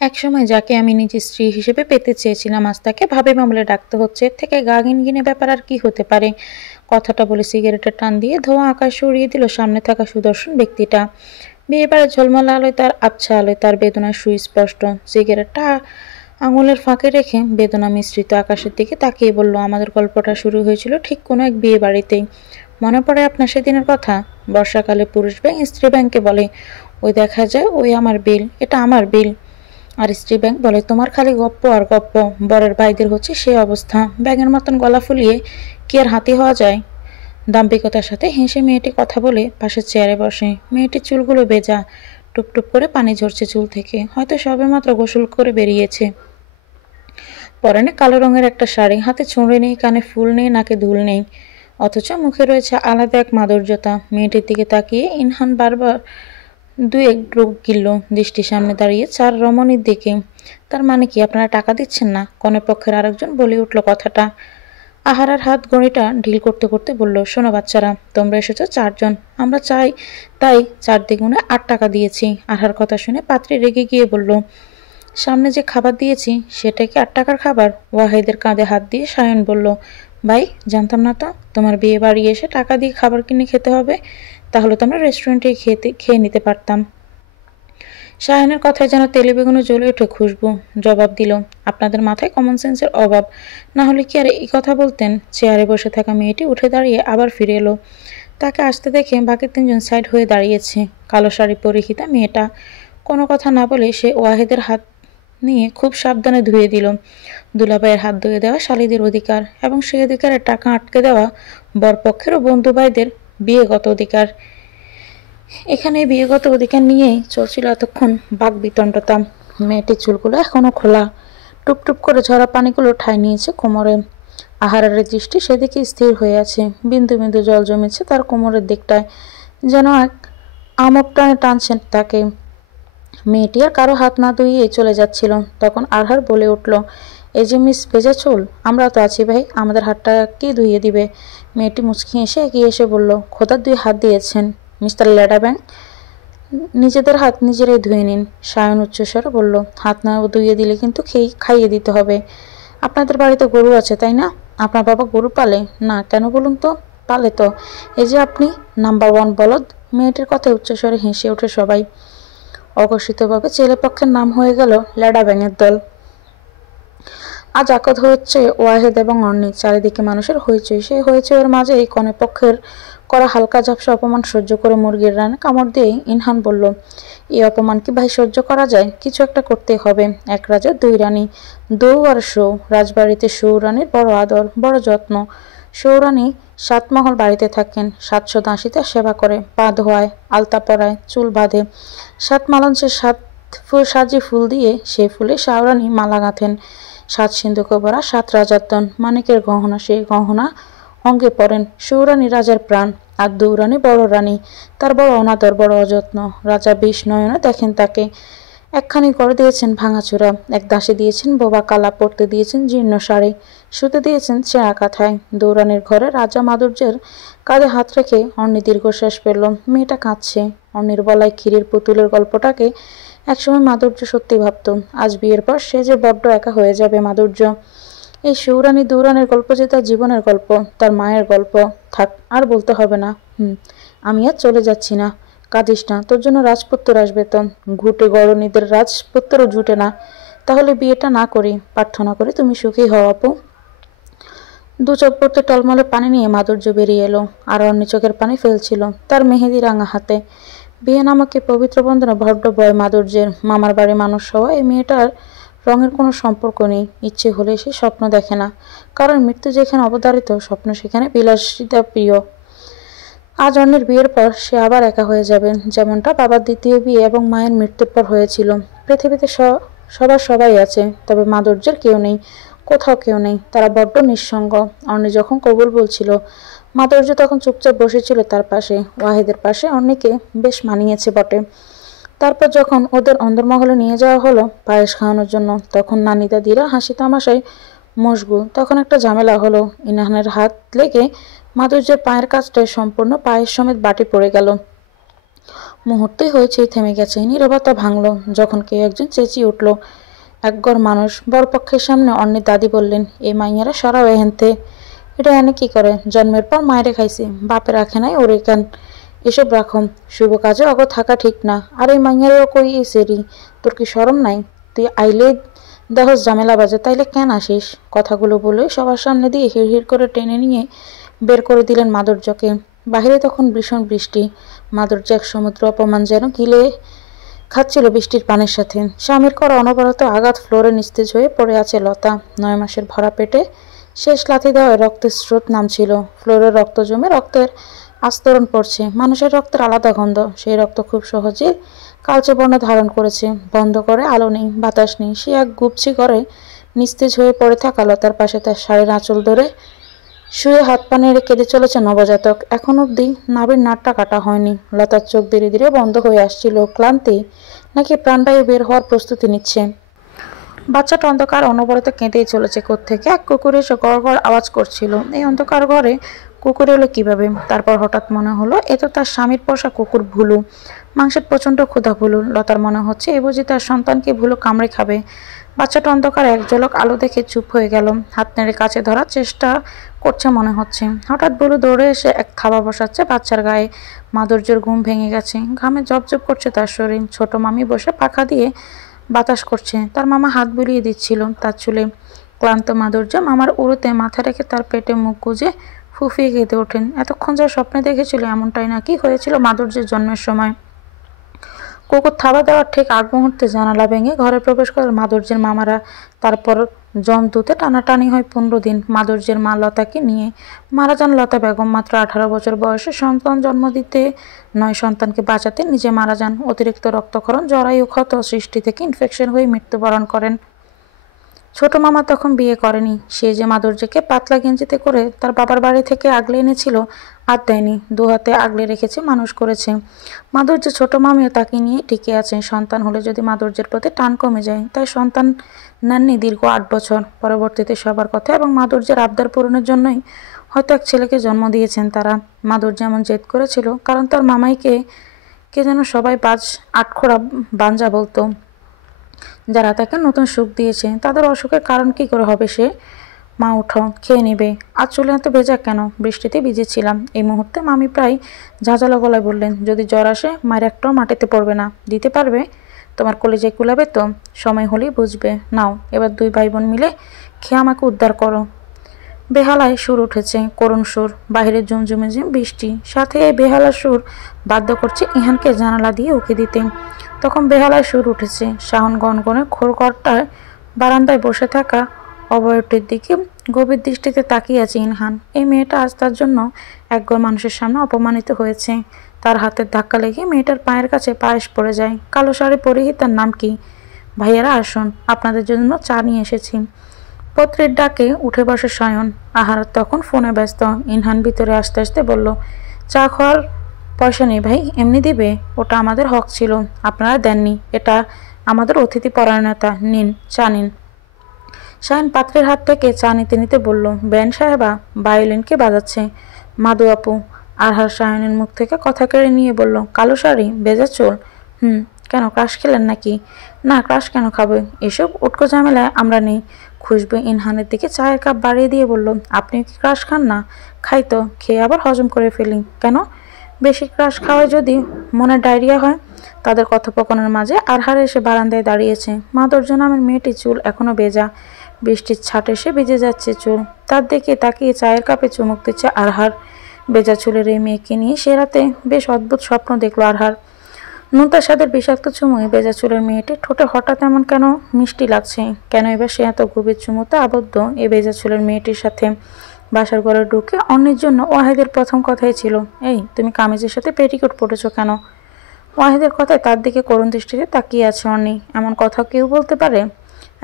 একসময় যাকে আমি নিজের স্ত্রী হিসেবে পেতে চেয়েছিলাম, আজ তাকে ভাবিমা বলে ডাকতে হচ্ছে। এর থেকে গা ঘিনঘিনে ব্যাপার আর কি হতে পারে? কথাটা বলে সিগারেটের টান দিয়ে ধোঁয়া আকাশে উড়িয়ে দিল সামনে থাকা সুদর্শন ব্যক্তিটা। বিয়েবাড়ির ঝলমলে আলোয়, তার আবছা আলোয় তার বেদনা সুস্পষ্ট। সিগারেটটা আঙুলের ফাঁকে রেখে বেদনা মিশ্রিত আকাশের দিকে তাকিয়ে বলল, আমাদের গল্পটা শুরু হয়েছিল ঠিক কোনো এক বিয়ে বাড়িতেই। মনে পড়ে আপনার সেদিনের কথা? বর্ষাকালে পুরুষ ব্যাঙ স্ত্রী ব্যাঙকে বলে, ওই দেখা যায়, ওই আমার বিল, এটা আমার বিল। আর স্ত্রী ব্যাঙ বলে, তোমার খালি গপ্প আর গপ্প। বরের ভাইদের হচ্ছে সেই অবস্থা। ব্যাঙের মতন গলা ফুলিয়ে কি আর হাতি হওয়া যায়? দাম্ভিকতার সাথে হেসে মেয়েটি কথা বলে পাশের চেয়ারে বসে। মেয়েটির চুলগুলো ভেজা, টুপটুপ করে পানি ঝরছে চুল থেকে, হয়তো সবেমাত্র গোসল করে বেরিয়েছে। পরনে কালো রঙের একটা শাড়ি, হাতে ছুঁড়ে নেই, কানে ফুল নেই, নাকে ধুল নেই, অথচ মুখে রয়েছে আলাদা এক মাধুর্যতা। মেয়েটির দিকে তাকিয়ে ইনহান বারবার দুই এক ড্রুপ গিলল, দৃষ্টি সামনে দাঁড়িয়ে চার রমণীর দিকে। তার মানে কি আপনারা টাকা দিচ্ছেন না? কনে পক্ষের আরেকজন বলে উঠল কথাটা। আহারার হাত ঘড়িটা ঢিল করতে করতে বলল, শোনো বাচ্চারা, তোমরা এসেছো চারজন, আমরা চাই তাই 4 দ্বিগুণে 8 টাকা দিয়েছি। আহার কথা শুনে পাত্রী রেগে গিয়ে বলল, সামনে যে খাবার দিয়েছি সেটা কি 8 টাকার খাবার? ওয়াহিদের কাঁধে হাত দিয়ে সায়ন বলল, ভাই জানতাম না তো তোমার বিয়ে বাড়ি এসে টাকা দিয়ে খাবার কিনে খেতে হবে। তাহলে তো আমরা রেস্টুরেন্টে খেয়ে নিতে পারতাম। সায়নের কথায় যেন তেলে বেগুনে জ্বলে উঠে খুশবু। জবাব দিল, আপনাদের মাথায় কমন সেন্সের অভাব, না হলে কি আর এই কথা বলতেন? চেয়ারে বসে থাকা মেয়েটি উঠে দাঁড়িয়ে আবার ফিরে এলো। তাকে আসতে দেখে বাকি 3জন সাইড হয়ে দাঁড়িয়েছে। কালো শাড়ি পরিহিতা মেয়েটা কোনো কথা না বলে সে ওয়াহিদের হাত নিয়ে খুব সাবধানে ধুয়ে দিল। দুলাভাইয়ের হাত ধুয়ে দেওয়া শালীদের অধিকার, এবং সেই অধিকারের টাকা আটকে দেওয়া বরপক্ষের ও বন্ধু ভাইদের বিয়েগত অধিকার। এখানে বিয়েগত অধিকার নিয়েই চলছিল এতক্ষণ বাক বিতণ্ডতা। মেয়েটির চুলগুলো এখনো খোলা, টুপটুপ করে ঝরা পানিগুলো ঠাঁই নিয়েছে কোমরে। আহারের দৃষ্টি সেদিকে স্থির হয়ে আছে। বিন্দু বিন্দু জল জমেছে তার কোমরের দিকটায়, যেন এক আমোদ টানে টানছেন তাকে। মেয়েটি আর কারো হাত না ধুইয়ে চলে যাচ্ছিল। তখন আহার বলে উঠল, এই যে মিস ভেজা চুল, আমরা তো আছি ভাই, আমাদের হাতটা কি ধুইয়ে দিবে? মেয়েটি মুচকি এসে এগিয়ে এসে বলল, খোদার 2 হাত দিয়েছেন মিস্টার লেডা ব্যাং, নিজেদের হাত নিজেরাই ধুয়ে নিন। সায়ন উচ্চস্বরে বলল, হাত না ধুইয়ে দিলে কিন্তু খাইয়ে দিতে হবে। আপনাদের বাড়িতে গরু আছে তাই না? আপনার বাবা গরু পালে? না, কেন বলুন তো? পালে তো। এই যে আপনি নাম্বার 1 বলদ। মেয়েটির কথায় উচ্চস্বরে হেসে ওঠে সবাই। অঘোষিতভাবে ছেলেপক্ষের নাম হয়ে গেল লেডা ব্যাঙের দল। আজ আকদ হচ্ছে ওয়াহেদ এবং অর্নি। চারিদিকে মানুষের হইচই। সেই হইচইয়ের মাঝে এই কনে পক্ষের করা হালকা ঝাপসা অপমান সহ্য করে মুরগির রানে কামড় দিয়ে ইনহান বলল, এই অপমান কি ভাই সহ্য করা যায়? কিছু একটা করতে হবে। 1 রাজা 2 রানী, দৌ আর সৌ। রাজবাড়িতে সৌরানীর বড় আদর, বড় যত্ন। সৌরানী 7 মহল বাড়িতে থাকেন, 700 দাসীতে সেবা করে, পা ধোয়ায়, আলতা পরায়, চুল বাঁধে। 7 মালঞ্চে 7 সাজি ফুল দিয়ে সেই ফুলে সৌরানী মালা গাঁথেন। 7 সিন্ধুকে ভরা 7 রাজার ধন, মানিকের গহনা, সেই গহনা অঙ্গে পড়েন। সৌরানী রাজার প্রাণ, আর দৌরানী বড় রানী, তার বড় অনাদর, বড় অযত্ন। রাজা 20 নয়নে দেখেন তাকে। একখানি ঘর দিয়েছেন ভাঙাচোরা, এক দাসী দিয়েছেন বোবা কালা, পরতে দিয়েছেন জীর্ণ শাড়ি, শুতে দিয়েছেন ছেঁড়া কাঁথায়। দৌরানির ঘরে রাজা মাধুর্যের কাঁধে হাত রেখে অর্নি দীর্ঘশ্বাস ফেলল। মেয়েটা কাঁদছে। অর্নির বলায় ক্ষীরের পুতুলের গল্পটাকে একসময় মাধুর্য সত্যি ভাবত। আজ বিয়ের পর সে যে বড্ড একা হয়ে যাবে মাধুর্য। এই সৌরানী দৌরানের গল্প যে তার জীবনের গল্প, তার মায়ের গল্প। থাক, আর বলতে হবে না। আমি আর চলে যাচ্ছি না। কাঁদিস না, তোর জন্য রাজপুত্র আসবে তো। ঘুটে গরনীদের রাজপুত্রও জুটে না। তাহলে বিয়েটা না করি। প্রার্থনা করি তুমি সুখী হও আপু। 2 চোখ পড়তে টলমলে পানি নিয়ে মাধুর্য বেরিয়ে এলো, আর অন্য চোখের পানি ফেলছিল তার মেহেদি রাঙা হাতে। বিয়ে নামক এই পবিত্র বন্ধনে বড্ড ভয় মাধুর্যের। মামার বাড়ি মানুষ হওয়া এই মেয়েটার রঙের কোনো সম্পর্ক নেই। ইচ্ছে হলে সে স্বপ্ন দেখে না, কারণ মৃত্যু যেখানে অবধারিত, স্বপ্ন সেখানে বিলাসিতা প্রিয়। আজ অন্যের বিয়ের পর সে আবার একা হয়ে যাবে, যেমনটা বাবার দ্বিতীয় বিয়ে এবং মায়ের মৃত্যুর পর হয়েছিল। পৃথিবীতে সবার সবাই আছে, তবে মাধুর্যের কেউ নেই, কোথাও কেউ নেই। তারা বড্ড নিঃসঙ্গ। অর্নি যখন কবুল বলছিল, মাধুর্য তখন চুপচাপ বসেছিল তার পাশে, ওয়াহিদের পাশে। অর্নিকে বেশ মানিয়েছে বটে। তারপর যখন ওদের অন্দরমহলে নিয়ে যাওয়া হলো পায়েস খাওয়ানোর জন্য, তখন নানি দাদিরা হাসি তামাশায় মশগুল। তখন একটা ঝামেলা হলো। ইনহানের হাত লেগে মাধুর্যের পায়ের কাছটায় সম্পূর্ণ পায়েস সমেত বাটি পড়ে গেল। মুহূর্তেই হয়েছেই থেমে গেছে। নীরবতা ভাঙল যখন কেউ একজন চেঁচিয়ে উঠল, একঘর মানুষ। বরপক্ষের সামনে অন্যের দাদি বললেন, এই মাইয়ারা সরাও এহেনতে। এটা এনে কি করে? জন্মের পর মায়েরে খাইছে, বাপে রাখে নাই ওরে কেন? এসব রাখম, শুভ কাজে অগ থাকা ঠিক না। আর এই মাইয়ারেও কই এই সেরি, তোর কি শরম নাই? তুই আইলে দেহস ঝামেলা বাজে, তাইলে কেন আসিস? কথাগুলো বলে সবার সামনে দিয়ে হিড় করে টেনে নিয়ে বের করে দিলেন মাধুর্যকে। বাহিরে তখন ভীষণ বৃষ্টি। মাধুর্য এক সমুদ্র অপমান যেন গিলে খাচ্ছিল বৃষ্টির পানির সাথে। স্বামীর করা অনবরত আঘাত ফ্লোরে নিস্তেজ হয়ে পড়ে আছে লতা। 9 মাসের ভরা পেটে শেষ লাথি দেওয়ায় রক্তের স্রোত নামছিল। ফ্লোরে রক্ত জমে রক্তের আস্তরণ পড়ছে। মানুষের রক্তের আলাদা গন্ধ। সেই রক্ত খুব সহজেই কালচে বর্ণ ধারণ করেছে। বন্ধ করে আলো নেই, বাতাস নেই। সে এক গুপছি করে নিস্তেজ হয়ে পড়ে থাকা লতার পাশে তার শাড়ির আঁচল ধরে শুয়ে হাত পা নেড়ে কেঁদে চলেছে নবজাতক। এখন অবধি নাভির নাড়টা কাটা হয়নি। লতার চোখ ধীরে ধীরে বন্ধ হয়ে আসছিল। ক্লান্তি নাকি প্রাণবায়ু বের হওয়ার প্রস্তুতি নিচ্ছে। বাচ্চাটা অন্ধকার অনবরত কেঁদেই চলেছে। কোত্থেকে এক কুকুর এসে গড় আওয়াজ করছিল। এই অন্ধকার ঘরে কুকুর এলো কিভাবে? তারপর হঠাৎ মনে হলো এ তো তার স্বামীর পোষা কুকুর ভুলু। মাংসের প্রচণ্ড ক্ষুধা ভুলু। লতার মনে হচ্ছে এ বুঝি তার সন্তানকে ভুলু কামড়ে খাবে। বাচ্চাটা অন্ধকারে এক ঝলক আলো দেখে চুপ হয়ে গেল। হাত নেড়ে কাছে ধরার চেষ্টা করছে মনে হচ্ছে। হঠাৎ ভুলু দৌড়ে এসে এক থাবা বসাচ্ছে বাচ্চার গায়ে। মাধুর্যের ঘুম ভেঙে গেছে। ঘামে জবজব করছে তার শরীর। ছোট মামি বসে পাখা দিয়ে বাতাস করছে। তার মামা হাত বুলিয়ে দিচ্ছিল তার চুলে। ক্লান্ত মাধুর্য মামার উড়োতে মাথা রেখে তার পেটে মুখ গুজে ফুফিয়ে কেঁদে ওঠেন। এতক্ষণ যা স্বপ্নে দেখেছিল এমনটাই নাকি হয়েছিল মাধুর্যের জন্মের সময়। কুকুর থাবা দেওয়ার ঠিক আগ মুহূর্তে জানালা ভেঙে ঘরে প্রবেশ করে মাধুর্যের মামারা। তারপর জমদূতে টানাটানি হয় 15 দিন মাধুর্যের মা লতাকে নিয়ে। মারা যান লতা বেগম মাত্র 18 বছর বয়সে। সন্তান জন্ম দিতে নয়, সন্তানকে বাঁচাতে নিজে মারা যান। অতিরিক্ত রক্তক্ষরণ, জরায়ু ক্ষত সৃষ্টি থেকে ইনফেকশন হয়ে মৃত্যুবরণ করেন। ছোট মামা তখন বিয়ে করেনি। সে যে মাধুর্যকে পাতলা গেঞ্জিতে করে তার বাবার বাড়ি থেকে আগলে এনেছিল আর দেয়নি, 2 হাতে আগলে রেখেছে, মানুষ করেছে। মাধুর্য ছোট মামিও তাকে নিয়ে টিকে আছে। সন্তান হলে যদি মাধুর্যের প্রতি টান কমে যায়, তাই সন্তান নেননি দীর্ঘ 8 বছর। পরবর্তীতে সবার কথা এবং মাধুর্যের আবদার পূরণের জন্যই হয়তো এক ছেলেকে জন্ম দিয়েছেন তারা। মাধুর্য এমন জেদ করেছিল কারণ তার মামাইকে কে যেন সবাই আটখোড়া বাঞ্জা বলতো, যারা তাকে নতুন সুখ দিয়েছে। তাদের অসুখের কারণ কি করে হবে সে? মা উঠো, খেয়ে নেবে। আজ চুলে এত ভেজা কেন? বৃষ্টিতে ভিজেছিলাম। এই মুহূর্তে মামি প্রায় ঝাঁঝালো গলায় বললেন, যদি জ্বর আসে মায়ের একটাও মাটিতে পড়বে না। দিতে পারবে? তোমার কলেজে কুলাবে তো? সময় হলেই বুঝবে। নাও, এবার 2 ভাই বোন মিলে খেয়ে আমাকে উদ্ধার করো। বেহালায় সুর উঠেছে, করুণ সুর। বাহিরে ঝুমঝুমে বৃষ্টি, সাথে এই বেহালার সুর বাধ্য করছে ইহানকে জানালা দিয়ে উকি দিতে। তখন বেহালায় সুর উঠেছে। শাহন গনগনে খোরঘরটায় বারান্দায় বসে থাকা অবয়বটির দিকে গভীর দৃষ্টিতে তাকিয়ে আছে ইনহান। এই মেয়েটা আজ তার জন্য একঘর মানুষের সামনে অপমানিত হয়েছে। তার হাতের ধাক্কা লেগে মেয়েটার পায়ের কাছে পায়েস পড়ে যায়। কালো শাড়ি পরিহিতার নাম কি? ভাইয়েরা আসুন, আপনাদের জন্য চা নিয়ে এসেছি। পত্রের ডাকে উঠে বসে সায়ন। আহার তখন ফোনে ব্যস্ত। ইনহান ভিতরে আসতে আসতে বলল, চা খাওয়ার পয়সা নেই ভাই, এমনি দিবে? ওটা আমাদের হক ছিল, আপনারা দেননি। এটা আমাদের অতিথি পরায়ণতা। নিন, চা নিন। সায়ন পাত্রের হাত থেকে চা নিতে নিতে বলল, ব্যান সাহেবা, ভায়োলিনকে বাজাচ্ছে মাধু আপু। আহার সায়নের মুখ থেকে কথা কেড়ে নিয়ে বলল, কালো শাড়ি, ভেজা চুল। কেন, ক্রাশ খেলেন নাকি? না, ক্রাশ কেন খাবে? এসব উটকো ঝামেলায় আমরা নেই। খুশবু ইনহানের দিকে চায়ের কাপ বাড়িয়ে দিয়ে বলল, আপনি কি ক্রাশ খান না? খাই তো, খেয়ে আবার হজম করে ফেলি। কেন? বেশি ক্রাশ খাওয়ায় যদি মনে ডায়রিয়া হয়। তাদের কথোপকথনের মাঝে আরহার এসে বারান্দায় দাঁড়িয়েছে। মাধুর্য নামের মেয়েটির চুল এখনো ভেজা। বৃষ্টির ছাটে এসে ভিজে যাচ্ছে চুল। তার দিকে তাকিয়ে চায়ের কাপে চুমুক দিচ্ছে আরহার। ভেজা চুলের এই মেয়েকে নিয়ে সে রাতে বেশ অদ্ভুত স্বপ্ন দেখলো আরহার। নোনতা স্বাদের বিষাক্ত চুমুই ভেজা চুলের মেয়েটি ঠোঁটে হঠাৎ এমন কেন মিষ্টি লাগছে? কেন এবার সে এত গভীর চুমুতে আবদ্ধ এই ভেজা চুলের মেয়েটির সাথে? বাসার ঘরে ঢুকে অন্যের জন্য ওয়াহিদের প্রথম কথাই ছিল, এই তুমি কামিজের সাথে পেটিকোট পরেছো কেন? ওয়াহিদের কথায় তার দিকে করুণ দৃষ্টিতে তাকিয়ে আছে অন্নি। এমন কথা কেউ বলতে পারে?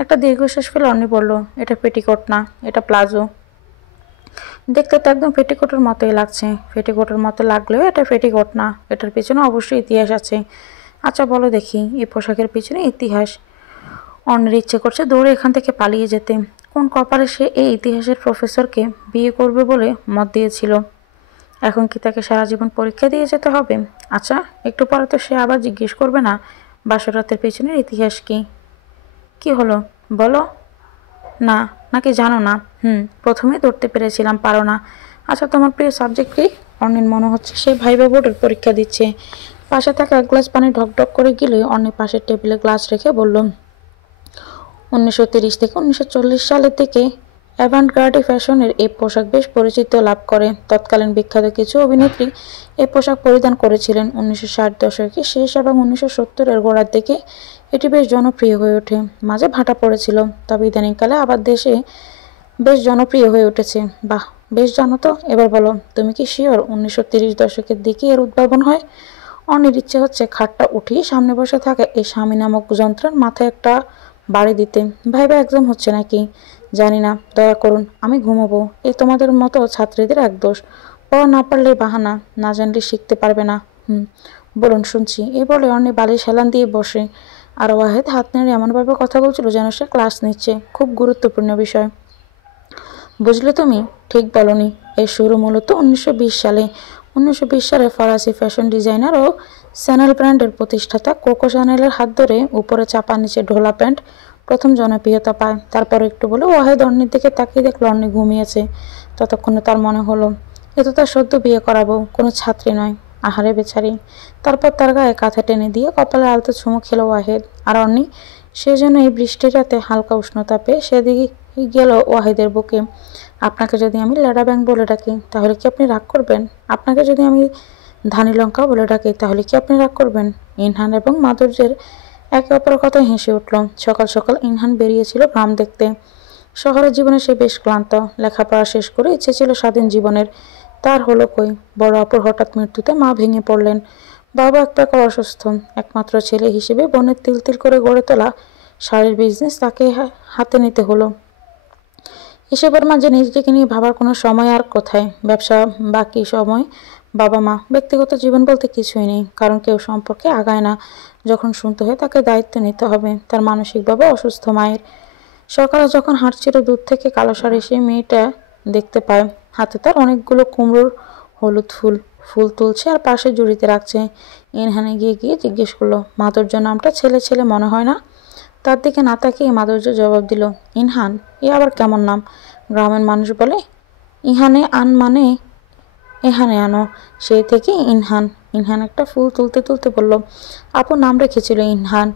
একটা দীর্ঘশ্বাস ফেলে অন্নি বলল, এটা পেটিকোট না, এটা প্লাজো। দেখতে তো একদম পেটিকোটের মতোই লাগছে। পেটিকোটের মতো লাগলেও এটা পেটিকোট না, এটার পিছনে অবশ্যই ইতিহাস আছে। আচ্ছা বলো দেখি, এই পোশাকের পিছনে ইতিহাস? অন্যের ইচ্ছে করছে দৌড়ে এখান থেকে পালিয়ে যেতে। কোন কপালে সে এই ইতিহাসের প্রফেসরকে বিয়ে করবে বলে মত দিয়েছিল? এখন কি তাকে সারা জীবন পরীক্ষা দিয়ে যেতে হবে? আচ্ছা, একটু পরে তো সে আবার জিজ্ঞেস করবে না বাসরাতের পেছনের ইতিহাস কি? কি হলো বলো না, নাকি জানো না? প্রথমে ধরতে পেরেছিলাম পারো না। আচ্ছা, তোমার প্রিয় সাবজেক্ট কি? অর্ণির মনে হচ্ছে সে ভাইবা বোর্ডের পরীক্ষা দিচ্ছে। পাশে থাকা এক গ্লাস পানি ঢকঢক করে গেলে অর্ণি পাশের টেবিলে গ্লাস রেখে বলল, 1930 থেকে 1940 সালের দিকে অ্যাভান্টগার্ডে ফ্যাশনের এই পোশাক বেশ পরিচিত লাভ করে। তৎকালীন বিখ্যাত কিছু অভিনেত্রী এই পোশাক পরিধান করেছিলেন। 1960 দশকের শেষ এবং 1970-এর গোড়ার দিকে এটি বেশ জনপ্রিয় হয়ে ওঠে। মাঝে ভাটা পড়েছিল, তবে ইদানিংকালে আবার দেশে বেশ জনপ্রিয় হয়ে উঠেছে। বাহ, বেশ জানো তো। এবার বলো, তুমি কি শিওর 1930 দশকের দিকে এর উদ্ভাবন হয়? অনির ইচ্ছে হচ্ছে খাটটা উঠিয়ে সামনে বসে থাকা এই স্বামী নামক যন্ত্রের মাথায় একটা বাড়ি দিতে। ভাইবা একদম হচ্ছে নাকি জানি না, দয়া করুন, আমি ঘুমাবো। এই তোমাদের মতো ছাত্রীদের এক দোষ, পড়া না পারলে বাহানা, না জানলে শিখতে পারবে না। বলুন, শুনছি। এই বলে অর্ণি বালিশ হেলান দিয়ে বসে, আর ওয়াহেদ হাত নেড়ে এমনভাবে কথা বলছিল যেন সে ক্লাস নিচ্ছে। খুব গুরুত্বপূর্ণ বিষয়। বুঝলে তুমি ঠিক বলনি। এর শুরু মূলত 1920 সালে। 1920 সালে ফরাসি ফ্যাশন ডিজাইনার ও স্যানেল ব্র্যান্ডের প্রতিষ্ঠাতা কোকো শ্যানেলের হাত ধরে উপরে চাপা নিচে ঢোলা প্যান্ট প্রথম জনপ্রিয়তা পায়। তারপর একটু বলে ওয়াহেদ অর্ণির দিকে তাকিয়ে দেখলো অর্ণি ঘুমিয়েছে। ততক্ষণে তার মনে হলো এ তো তার সদ্য বিয়ে করাবো, কোনো ছাত্রী নয়। আহারে বেচারি। তারপর তার গায়ে কাঁথা টেনে দিয়ে কপালে আলতো চুমু খেলো ওয়াহেদ। আর অর্ণি সেজন্য এই বৃষ্টির রাতে হালকা উষ্ণতা পেয়ে সেদিকে গেল ওয়াহিদের বুকে। আপনাকে যদি আমি ল্যাডা ব্যাং বলে ডাকি তাহলে কি আপনি রাগ করবেন? আপনাকে যদি আমি ধানি লঙ্কা বলে ডাকি তাহলে কি আপনি রাগ করবেন? ইনহান এবং মাধুর্যের একে অপরের কথায় হেসে উঠল। সকাল সকাল ইনহান বেরিয়েছিল গ্রাম দেখতে। শহরের জীবনে সে বেশ ক্লান্ত। লেখাপড়া শেষ করে ইচ্ছে ছিল স্বাধীন জীবনের। তার হলো কই। বড় অপর হঠাৎ মৃত্যুতে মা ভেঙে পড়লেন। বাবা এক প্রকার অসুস্থ। একমাত্র ছেলে হিসেবে বোনের তিল তিল করে গড়ে তোলা শাড়ির বিজনেস তাকে হাতে নিতে হলো। এসবের মাঝে নিজেকে নিয়ে ভাবার কোনো সময় আর কোথায়? ব্যবসা, বাকি সময় বাবা মা, ব্যক্তিগত জীবন বলতে কিছুই নেই। কারণ কেউ সম্পর্কে আগায় না। যখন শুনতে হয় তাকে দায়িত্ব নিতে হবে তার মানসিকভাবে অসুস্থ মায়ের। সকালে যখন হাঁটছিল দূর থেকে কালো শাড়ি সেই মেয়েটা দেখতে পায়। হাতে তার অনেকগুলো কুমড়োর হলুদ ফুল। ফুল তুলছে আর পাশে জুড়িতে রাখছে। ইনহানে গিয়ে গিয়ে জিজ্ঞেস করলো, মাধুর্য নামটা ছেলে ছেলে মনে হয় না? তার দিকে না তাকিয়ে মাধুর্য জবাব দিল, ইনহান এ আবার কেমন নাম? গ্রামের মানুষ বলে ইহানে আন মানে এহানে আনো, সেই থেকে ইনহান। ইনহান একটা ফুল তুলতে তুলতে বলল, আপু নাম রেখেছিল ইনহান,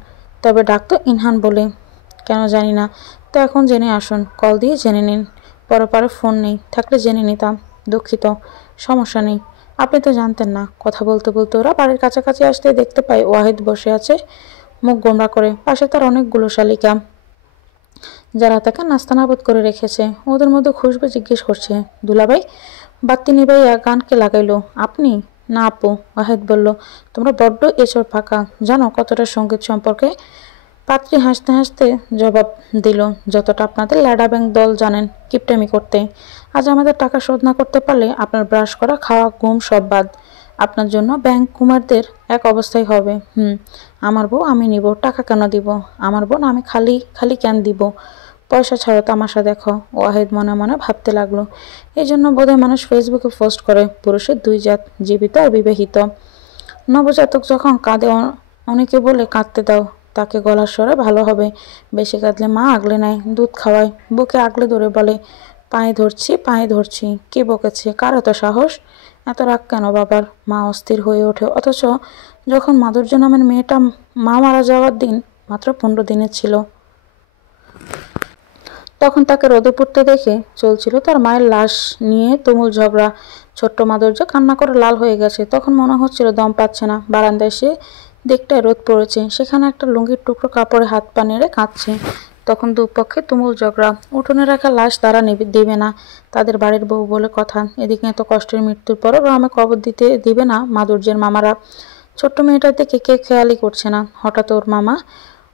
তবে ডাকতো ইনহান বলে। কেন জানি না, তো এখন জেনে আসুন, কল দিয়ে জেনে নিন। পরপারে ফোন নেই, থাকলে জেনে নিতাম। দুঃখিত, সমস্যা নেই। আপনি তো জানতেন না। কথা বলতে বলতে ওরা বাড়ির কাছাকাছি আসতে দেখতে পায় ওয়াহিদ বসে আছে মুখ গোমড়া করে। পাশে তার অনেকগুলো শালিকা, যারা তাকে নাস্তানাবুদ করে রেখেছে। ওদের মধ্যে খুশবু জিজ্ঞেস করছে, দুলাভাই বাত্তি নিবাইয়া গান কে লাগাইলো? আপনি? না আপু, ওয়াহিদ বলল। তোমরা বড্ড এচড় ফাঁকা, জানো কতটা সঙ্গীত সম্পর্কে? পাত্রী হাসতে হাসতে জবাব দিল, যতটা আপনাদের ল্যাডা ব্যাংক দল জানেন কিপটেমি করতে। আজ আমাদের টাকা শোধ না করতে পারলে আপনার ব্রাশ করা, খাওয়া, ঘুম সব বাদ। আপনার জন্য ব্যাংক কুমারদের এক অবস্থায় হবে। আমার বউ আমি নিব, টাকা কেন দিব? আমার বোন আমি খালি খালি কেন দিব? পয়সা ছাড়ো, তামাশা দেখো। ওয়াহিদ মনে মনে ভাবতে লাগলো, এই জন্য বোধহয় মানুষ ফেসবুকে পোস্ট করে পুরুষের দুই জাত, জীবিত আর বিবাহিত। নবজাতক যখন কাঁদে অনেকে বলে কাঁদতে দাও, তাকে গলার স্বরে ভালো হবে। বেশি কাঁদলে মা আগলে নেয়, দুধ খাওয়ায়, বুকে আগলে ধরে বলে, পায়ে ধরছি পায়ে ধরছি। কে বকেছে? কার এত সাহস? এত রাগ কেন বাবার? মা অস্থির হয়ে ওঠে। অথচ যখন মাধুর্য নামের মেয়েটা মা মারা যাওয়ার দিন মাত্র 15 দিনের ছিল, তখন তাকে রোদে পুড়তে দেখে চলছিল তার মায়ের লাশ নিয়ে তুমুল ঝগড়া। ছোট্ট মাধুর্য কান্না করে লাল হয়ে গেছে। তখন মনে হচ্ছিল দম পাচ্ছে না। বারান্দায় সে দিকটায় রোদ পড়েছে, সেখানে একটা লুঙ্গির টুকরো কাপড়ে হাত পা নেড়ে কাঁদছে। তখন দুপক্ষে তুমুল ঝগড়া। উঠোনে রাখা লাশ তারা দিবে না, তাদের বাড়ির বউ বলে কথা। এদিকে এত কষ্টের মৃত্যুর পরও গ্রামে কবর দিতে দিবে না মাধুর্যের মামারা। ছোট্ট মেয়েটার দিকে কে খেয়ালই করছে না। হঠাৎ ওর মামা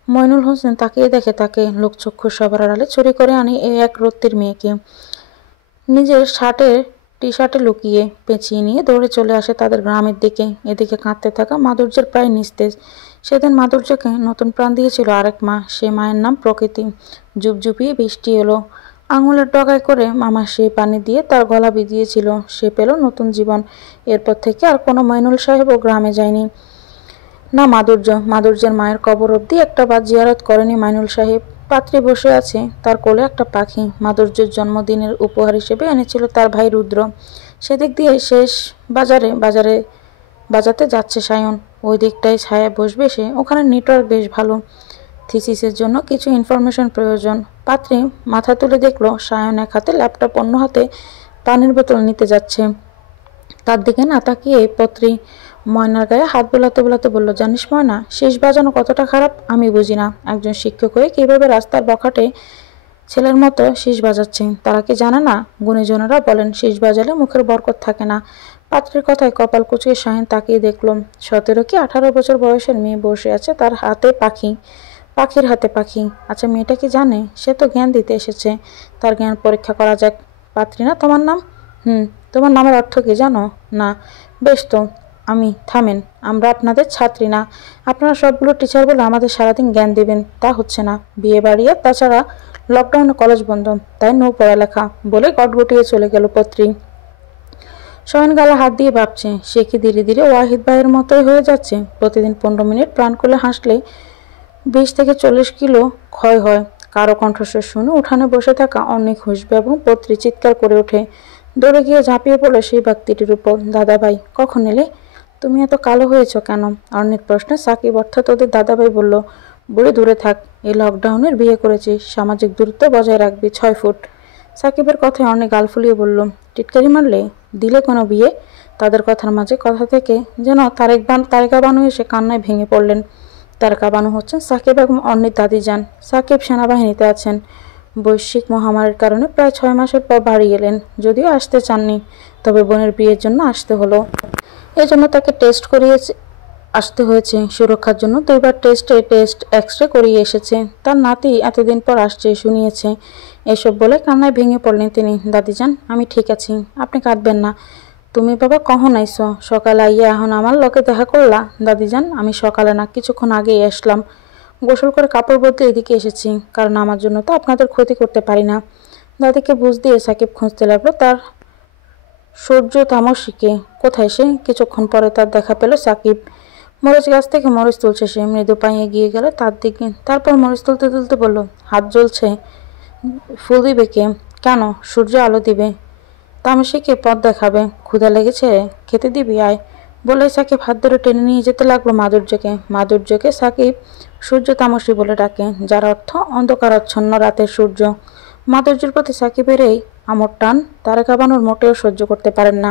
মইনুল হোসেন তাকিয়ে দেখে তাকে। লোকচক্ষু সবার আড়ালে চুরি করে আনি এই এক রত্তির মেয়েকে। নিজের টি শার্টে লুকিয়ে পেঁচিয়ে নিয়ে দৌড়ে চলে আসে তাদের গ্রামের দিকে। এদিকে কাঁদতে থাকা মাধুর্যের প্রায় নিস্তেজ। সেদিন মাধুর্যকে নতুন প্রাণ দিয়েছিল আরেক মা। সে মায়ের নাম প্রকৃতি। জুপজুপিয়ে বৃষ্টি এলো। আঙুলের ডগায় করে মামা সেই পানি দিয়ে তার গলা ভিজিয়েছিল। সে পেল নতুন জীবন। এরপর থেকে আর কোনো মইনুল সাহেবও গ্রামে যায়নি। না মাধুর্যের মায়ের কবর অবধি একটা বার জিয়ারত করেনি মাইনুল সাহেব। পাত্রী বসে আছে, তার কোলে একটা পাখি। মাধুর্যের জন্মদিনের উপহার হিসেবে এনেছিল তার ভাই রুদ্র। সেদিক দিয়ে শেষ বাজাতে যাচ্ছে সায়ন। ওই দিকটায় ছায়া বসবে সে, ওখানে নেটওয়ার্ক বেশ ভালো। থিসিসের জন্য কিছু ইনফরমেশন প্রয়োজন। পাত্রী মাথা তুলে দেখলো সায়ন এক হাতে ল্যাপটপ, অন্য হাতে পানির বোতল নিতে যাচ্ছে। তার দিকে না তাকিয়ে পত্রী ময়নার গায়ে হাত বোলাতে বোলাতে বলল, জানিস ময়না, শেষ বাজানো কতটা খারাপ আমি বুঝি না। একজন শিক্ষক হয়ে কিভাবে রাস্তার বখাটে ছেলের মতো শীষ বাজাচ্ছে। তারা কি জানে না? গুণীজনেরা বলেন শীষ বাজালে মুখের বরকত থাকে না। পাত্রের কথায় কপাল কুঁচিয়ে সায়ন তাকিয়ে দেখল 17 কি 18 বছর বয়সের মেয়ে বসে আছে, তার হাতে পাখি, পাখির হাতে পাখি। আচ্ছা, মেয়েটা কি জানে? সে তো জ্ঞান দিতে এসেছে, তার জ্ঞান পরীক্ষা করা যাক। পাত্রী না তোমার নাম? তোমার নামের অর্থ কি জানো? না। বেশ তো, থামেন, আমরা আপনাদের ছাত্রী না। আপনারা সবগুলো টিচার বলে আমাদের সারাদিন জ্ঞান দেবেন, তা হচ্ছে না। বিয়ে বাড়ি, আর তাছাড়া লকডাউনে কলেজ বন্ধ, তাই নো পড়ালেখা বলে গটগটিয়ে চলে গেল পত্রী। শয়ন গালে হাত দিয়ে ভাবছে, সে কি ধীরে ধীরে ওয়াহিদ ভাইয়ের মতোই হয়ে যাচ্ছে? প্রতিদিন 15 মিনিট প্রাণ খুলে হাসলে 20 থেকে 40 কিলো ক্ষয় হয়। কারো কণ্ঠস্বর শুনে উঠানে বসে থাকা অনেক খুশবে এবং পত্রী চিৎকার করে ওঠে। দৌড়ে গিয়ে ঝাঁপিয়ে পড়ে সেই ব্যক্তিটির উপর। দাদাভাই, কখন এলে? তুমি এত কালো হয়েছ কেন? অর্ণির প্রশ্নে সাকিব অর্থাৎ ওদের দাদাভাই বলল, বুড়ি দূরে থাক, এই লকডাউনের বিয়ে করেছিস, সামাজিক দূরত্ব বজায় রাখবি, 6 ফুট। সাকিবের কথায় অনেক গাল ফুলিয়ে বলল, টিটকারি মারলে? দিলে কোনো বিয়ে? তাদের কথার মাঝে কথা থেকে যেন তারেকা বানু এসে কান্নায় ভেঙে পড়লেন। তারেকা বানু হচ্ছেন সাকিব এবং অর্ণির দাদি যান। সাকিব সেনাবাহিনীতে আছেন। বৈশ্বিক মহামারীর কারণে প্রায় 6 মাসের পর বাড়ি এলেন, যদিও আসতে চাননি, তবে বোনের বিয়ের জন্য আসতে হলো। এজন্য তাকে টেস্ট করিয়ে আসতে হয়েছে। সুরক্ষার জন্য 2বার টেস্ট এক্সরে করিয়ে এসেছে। তার নাতি এতদিন পর আসছে, শুনিয়েছে। এসব বলে কান্নায় ভেঙে পড়লেন তিনি। দাদিজান, আমি ঠিক আছি, আপনি কাঁদবেন না। তুমি বাবা কখন আইসো? সকালে আইয়া এখন আমার লোকে দেখা করলা? দাদিজান, আমি সকালে না, কিছুক্ষণ আগেই আসলাম। গোসল করে কাপড় বদলে এদিকে এসেছি, কারণ আমার জন্য তো আপনাদের ক্ষতি করতে পারি না। দাদিকে বুঝ দিয়ে সাকিব খুঁজতে লাগলো তার সূর্য তামসীকে। কোথায় সে? কিছুক্ষণ পরে তার দেখা পেল সাকিব। মরিচ গাছ থেকে মরিচ তুলছে সে। মৃদু পায়ে এগিয়ে গেল তার দিকে। তারপর মরিচ তুলতে তুলতে বলল, হাত জ্বলছে, ফুল দিবে কে? কেন? সূর্য আলো দিবে। তামসীকে পথ দেখাবে। ক্ষুধা লেগেছে, খেতে দিবি, আয়। বলে সাকিব হাত ধরে টেনে নিয়ে যেতে লাগলো মাধুর্যকে সাকিব সূর্য তামসী বলে ডাকে, যার অর্থ অন্ধকারাচ্ছন্ন রাতের সূর্য। মাধুর্যের প্রতি সাকিবের এই আমর টান তারেকা বানুর মোটেও সহ্য করতে পারেন না।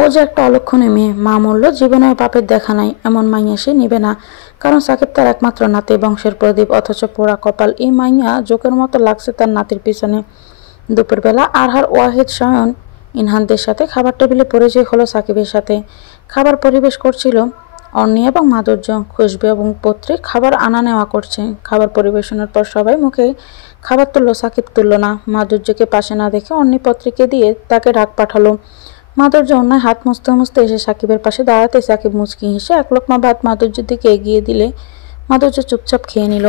ও যে একটা অলক্ষণে মেয়ে, মা মূল্য জীবনে বাপের দেখা নাই, এমন মাইয়া সে নিবে না। কারণ সাকিব তার একমাত্র নাতি, বংশের প্রদীপ, অথচ পোড়া কপাল। এই মাইয়া জোকের মতো লাগছে তার নাতির পিছনে। দুপুরবেলা আরহার, ওয়াহিদ, সায়ন, ইনহানদের সাথে খাবার টেবিলে পরিচয় হলো সাকিবের সাথে। খাবার পরিবেশ করছিল অর্ণি এবং মাধুর্য। খুশবু এবং পত্রী খাবার আনা নেওয়া করছে। খাবার পরিবেশনের পর সবাই মুখে খাবার তুলল, সাকিব তুলল না। মাধুর্যকে পাশে না দেখে অর্ণি পত্রীকে দিয়ে তাকে ডাক পাঠালো। মাধুর্য অন্যায় হাত মুছতে মুছতে এসে সাকিবের পাশে দাঁড়াতে সাকিব মুচকি হেসে এক লোকমা ভাত মাধুর্যের দিকে এগিয়ে দিলে মাধুর্য চুপচাপ খেয়ে নিল।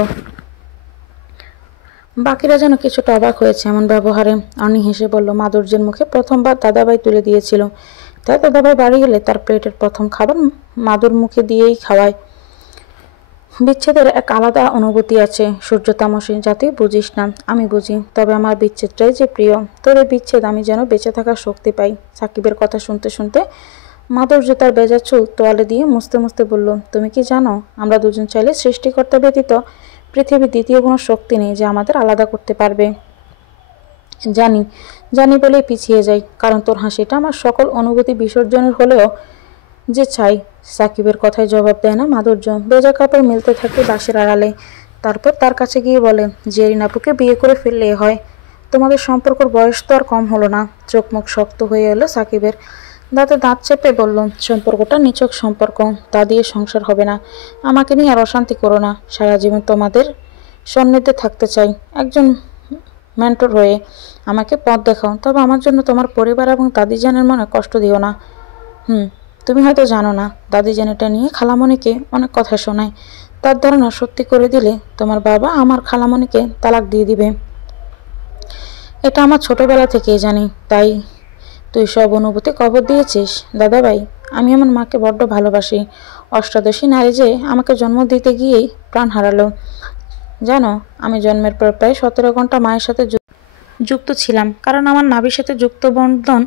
বাকিরা যেন কিছুটা অবাক হয়েছে এমন ব্যবহারে। অর্ণি হেসে বলল, মাধুর্যের মুখে প্রথমবার দাদাভাই তুলে দিয়েছিল, তাই দাদাভাই বাড়ি গেলে তার প্লেটের প্রথম খাবার মাধুর মুখে দিয়েই খাওয়ায়। বিচ্ছেদের এক আলাদা অনুভূতি আছে সূর্য তামসী, যা তুই বুঝিস না, আমি বুঝি। তবে আমার বিচ্ছেদটাই যে প্রিয়। তোর এই বিচ্ছেদ আমি যেন বেঁচে থাকার শক্তি পাই। সাকিবের কথা শুনতে শুনতে মাধুর্য তার বেজা চুল তোয়ালে দিয়ে মুছতে মুছতে বলল, তুমি কি জানো, আমরা দুজন চাইলে সৃষ্টিকর্তা ব্যতীত পৃথিবীর দ্বিতীয় কোনো শক্তি নেই যে আমাদের আলাদা করতে পারবে। জানি বলেই পিছিয়ে যাই, কারণ তোর হাসিটা আমার সকল অনুভূতি বিসর্জনের হলেও যে চাই। সাকিবের কথায় জবাব দেয় না মাধুর্য। বেজা কাপড় মিলতে থাকে বাঁশের আড়ালে। তারপর তার কাছে গিয়ে বলে, জেরিন আপুকে বিয়ে করে ফেললে হয়। তোমাদের সম্পর্কের বয়স তো আর কম হলো না। চোখ মুখ শক্ত হয়ে এলো সাকিবের। দাঁতে দাঁত চেপে বলল, সম্পর্কটা নিছক সম্পর্ক, তা দিয়ে সংসার হবে না। আমাকে নিয়ে আর অশান্তি করো না। সারা জীবন তোমাদের সান্নিধ্যে থাকতে চাই, একজন মেন্টর হয়ে। আমাকে পথ দেখাও, তবে আমার জন্য তোমার পরিবার এবং দাদিজানের মনে কষ্ট দিও না। তুমি হয়তো জানো না, দাদিজান এটা নিয়ে খালামণিকে অনেক কথা শোনায়। তার ধারণা সত্যি করে দিলে তোমার বাবা আমার খালামণিকে তালাক দিয়ে দিবে। এটা আমার ছোটবেলা থেকেই জানি, তাই তুই সব অনুভূতি কবর দিয়েছিস। দাদাভাই, আমি আমার মাকে বড্ড ভালোবাসি। অষ্টাদশী নারী যে আমাকে জন্ম দিতে গিয়েই প্রাণ হারালো। জানো, আমি জন্মের পর প্রায় 17 ঘন্টা মায়ের সাথে যুক্ত ছিলাম, কারণ আমার নাভির সাথে যুক্ত বন্ধন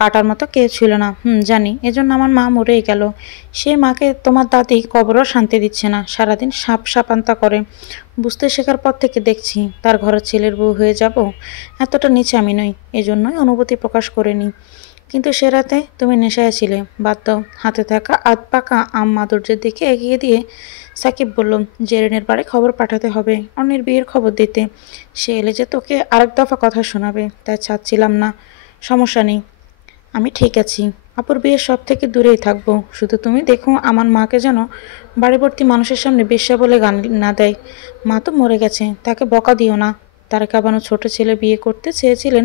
কাটার মতো কেউ ছিল না। জানি, এজন্য আমার মা মরেই গেল। সেই মাকে তোমার দাদি কবরও শান্তি দিচ্ছে না, সারাদিন সাপ সাপান্তা করে। বুঝতে শেখার পর থেকে দেখছি তার ঘরের ছেলের বউ হয়ে যাব। এতটা নিচে আমি নই, এজন্যই অনুভূতি প্রকাশ করিনি। কিন্তু সে রাতে তুমি নেশায় ছিলে। বাদ দাও। হাতে থাকা আধ পাকা আম মাধুর্যের দিকে এগিয়ে দিয়ে সাকিব বলল, জেরিনের বাড়ি খবর পাঠাতে হবে, অন্যের বিয়ের খবর দিতে। সে এলে যে তোকে আরেক দফা কথা শোনাবে, তাই চাচ্ছিলাম না। সমস্যা নেই, আমি ঠিক আছি। আপুর বিয়ের সব থেকে দূরেই থাকবো। শুধু তুমি দেখো আমার মাকে যেন বাড়িভর্তি মানুষের সামনে বেশ্যা বলে গান না দেয়। মা তো মরে গেছে, তাকে বকা দিও না। তারেকা বানু ছোট ছেলে বিয়ে করতে চেয়েছিলেন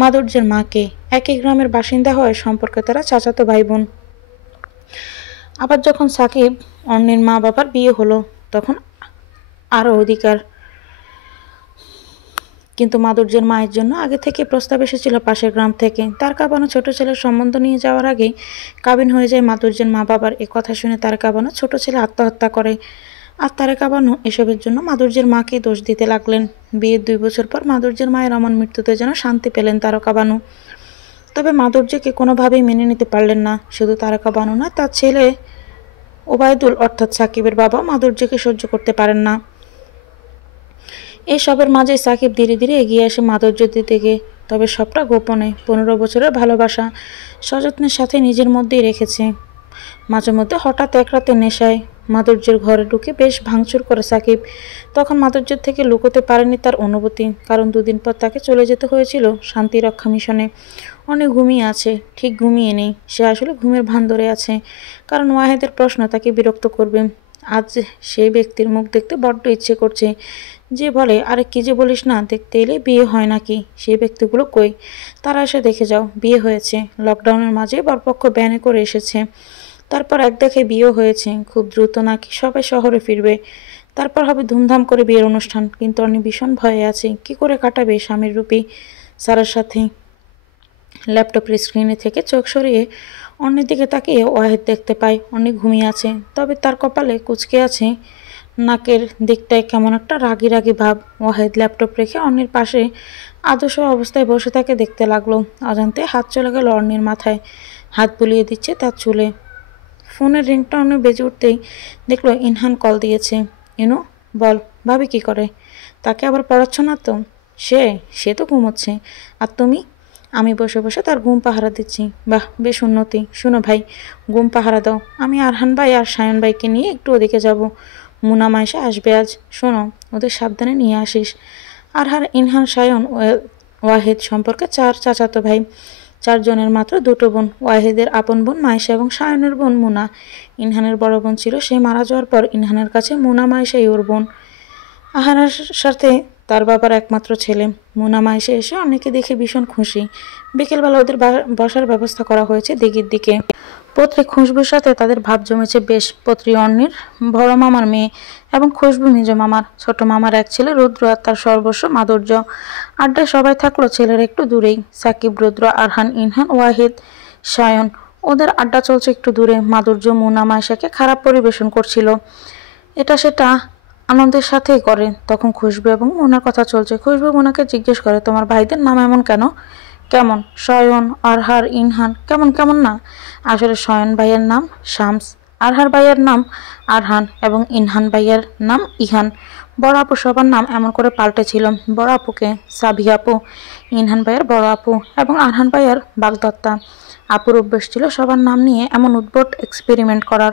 মাধুর্যের মাকে। একই গ্রামের বাসিন্দা হওয়ায় সম্পর্কে তারা চাচাতো ভাই বোন। আবার যখন সাকিব অন্যের মা বাবার বিয়ে হলো, তখন আরও অধিকার। কিন্তু মাধুর্যের মায়ের জন্য আগে থেকে প্রস্তাব এসেছিল পাশের গ্রাম থেকে। তার কাবানো ছোট ছেলের সম্বন্ধ নিয়ে যাওয়ার আগেই কাবিন হয়ে যায় মাধুর্যের মা বাবার। এ কথা শুনে তার কাবানো ছোট ছেলে আত্মহত্যা করে। আর তারেকা বানু এসবের জন্য মাধুর্যের মাকে দোষ দিতে লাগলেন। বিয়ের 2 বছর পর মাধুর্যের মায়ের অমন মৃত্যুতে যেন শান্তি পেলেন তারকা বানু। তবে মাধুর্যকে কোনোভাবেই মেনে নিতে পারলেন না। শুধু তারকা বানু না, তার ছেলে ওবায়দুল অর্থাৎ সাকিবের বাবা মাধুর্যকে সহ্য করতে পারেন না। এই সবের মাঝে সাকিব ধীরে ধীরে এগিয়ে আসে মাধুর্যের দিকে। তবে সবটা গোপনে। 15 বছরের ভালোবাসা সযত্নের সাথে নিজের মধ্যেই রেখেছে। মাঝে মধ্যে হঠাৎ এক রাতে নেশায় মাধুর্যের ঘরে ঢুকে বেশ ভাঙচুর করে সাকিব। তখন মাধুর্যের থেকে লুকোতে পারেনি তার অনুভূতি, কারণ 2 দিন পর তাকে চলে যেতে হয়েছিল শান্তি রক্ষা মিশনে। অনেক ঘুমিয়ে আছে, ঠিক ঘুমিয়ে নেই, সে আসলে ঘুমের ভান ধরে আছে, কারণ ওয়াহেদের প্রশ্ন তাকে বিরক্ত করবে। আজ সেই ব্যক্তির মুখ দেখতে বড্ড ইচ্ছে করছে, যে বলে, আরে কি যে বলিস না, দেখতে এলে বিয়ে হয় নাকি? সেই ব্যক্তিগুলো কই? তারা এসে দেখে যাও, বিয়ে হয়েছে। লকডাউনের মাঝে বরপক্ষ ব্যানে করে এসেছে। তারপর এক দেখে বিয়ে হয়েছে, খুব দ্রুত নাকি সবাই শহরে ফিরবে। তারপর হবে ধুমধাম করে বিয়ের অনুষ্ঠান। কিন্তু অনেক ভীষণ ভয়ে আছে, কি করে কাটাবে স্বামীর রূপী সারার সাথে। ল্যাপটপের স্ক্রিনে থেকে চোখ সরিয়ে অন্যের দিকে তাকিয়ে ওয়াহেদ দেখতে পায় অনেক ঘুমিয়ে আছে, তবে তার কপালে কুঁচকে আছে। নাকের দিকটায় কেমন একটা রাগি রাগি ভাব। ওয়াহেদ ল্যাপটপ রেখে অন্যের পাশে আদর্শ অবস্থায় বসে তাকে দেখতে লাগলো। অজান্তে হাত চলে গেল অন্যের মাথায়, হাত বুলিয়ে দিচ্ছে তার চুলে। ফোনের রিংটোনে বেজে উঠতেই দেখলো ইনহান কল দিয়েছে। ইনু, বল, ভাবি কি করে? তাকে আবার পড়াচ্ছ না তো? সে সে তো ঘুমোচ্ছে। আর তুমি? আমি বসে বসে তার ঘুম পাহারা দিচ্ছি। বাহ, বেশ উন্নতি। শোনো ভাই, ঘুম পাহারা দাও। আমি আরহান ভাই আর সায়ন ভাইকে নিয়ে একটু ওদিকে যাব। মুনা মাইশা আসবে আজ। শোনো, ওদের সাবধানে নিয়ে আসিস। আরহান, ইনহান, সায়ন, ওয়াহেদ সম্পর্কে 4 চাচাতো ভাই। 4 জনের মাত্র 2টো বোন। ওয়াহেদের আপন বোন মাইশা এবং সায়নের বোন মুনা। ইনহানের বড় বোন ছিল, সে মারা যাওয়ার পর ইনহানের কাছে মুনা মাইশাই ওর বোন। আহানার সাথে তার বাবার একমাত্র ছেলে। মুনা মাইশা এসে অনেকে দেখে ভীষণ খুশি। বিকেলবেলা ওদের বসার ব্যবস্থা করা হয়েছে দিঘির দিকে। পত্রী খুশবুর সাথে তাদের ভাব জমেছে বেশ। পত্রী অন্যের বড় মামার মেয়ে এবং খুশবু মেজ মামার। ছোট মামার এক ছেলে রুদ্র আর তার সর্বস্ব মাধুর্য। আড্ডায় সবাই থাকলো ছেলের একটু দূরেই। সাকিব, রুদ্র, আরহান, ইনহান, ওয়াহিদ, সায়ন, ওদের আড্ডা চলছে একটু দূরে। মাধুর্য মুনা মাইশাকে খারাপ পরিবেশন করছিল। এটা সেটা আনন্দের সাথেই করে। তখন খুশবু এবং মুনার কথা চলছে। খুশবু মুনাকে জিজ্ঞেস করে, তোমার ভাইদের নাম এমন কেন? কেমন? সয়ন, আরহার, ইনহান, কেমন কেমন না? আসলে সয়ন ভাইয়ের নাম শামস, আরহার ভাইয়ের নাম আরহান এবং ইনহান ভাইয়ের নাম ইহান। বড় আপু সবার নাম এমন করে পাল্টেছিল। বড় আপুকে সাবি আপু, ইনহান ভাইয়ের বড় আপু এবং আরহান ভাইয়ের বাগদত্তা। আপুর অভ্যেস ছিল সবার নাম নিয়ে এমন উদ্ভট এক্সপেরিমেন্ট করার।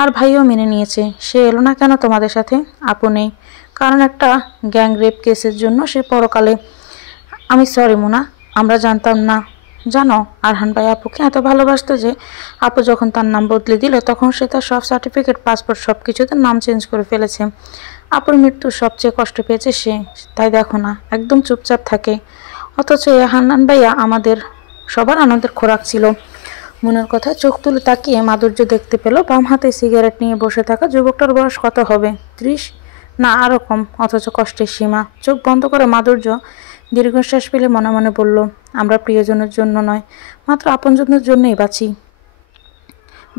আর ভাইও মেনে নিয়েছে। সে এলো না কেন তোমাদের সাথে? আপু নেই, কারণ একটা গ্যাং রেপ কেসের জন্য সে পরকালে। আমি সরি মুনা, আমরা জানতাম না। জানো, আরহান ভাই আপুকে এত ভালোবাসতো যে আপু যখন তার নাম বদলে দিল, তখন সে তার সব সার্টিফিকেট, পাসপোর্ট সব কিছুতে নাম চেঞ্জ করে ফেলেছে। আপুর মৃত্যু সবচেয়ে কষ্ট পেয়েছে সে, তাই দেখো না, একদম চুপচাপ থাকে। অথচ হান্নান ভাইয়া আমাদের সবার আনন্দের খোরাক ছিল। মনের কথায় চোখ তুলে তাকিয়ে মাধুর্য দেখতে পেল বাম হাতে সিগারেট নিয়ে বসে থাকা যুবকটার বয়স কত হবে? 30? না, আরও কম। অথচ কষ্টের সীমা। চোখ বন্ধ করে মাধুর্য দীর্ঘশ্বাস ফেলে মনে মনে বলল, আমরা প্রিয়জনের জন্য নয়, মাত্র আপনজনের জন্যই বাঁচি।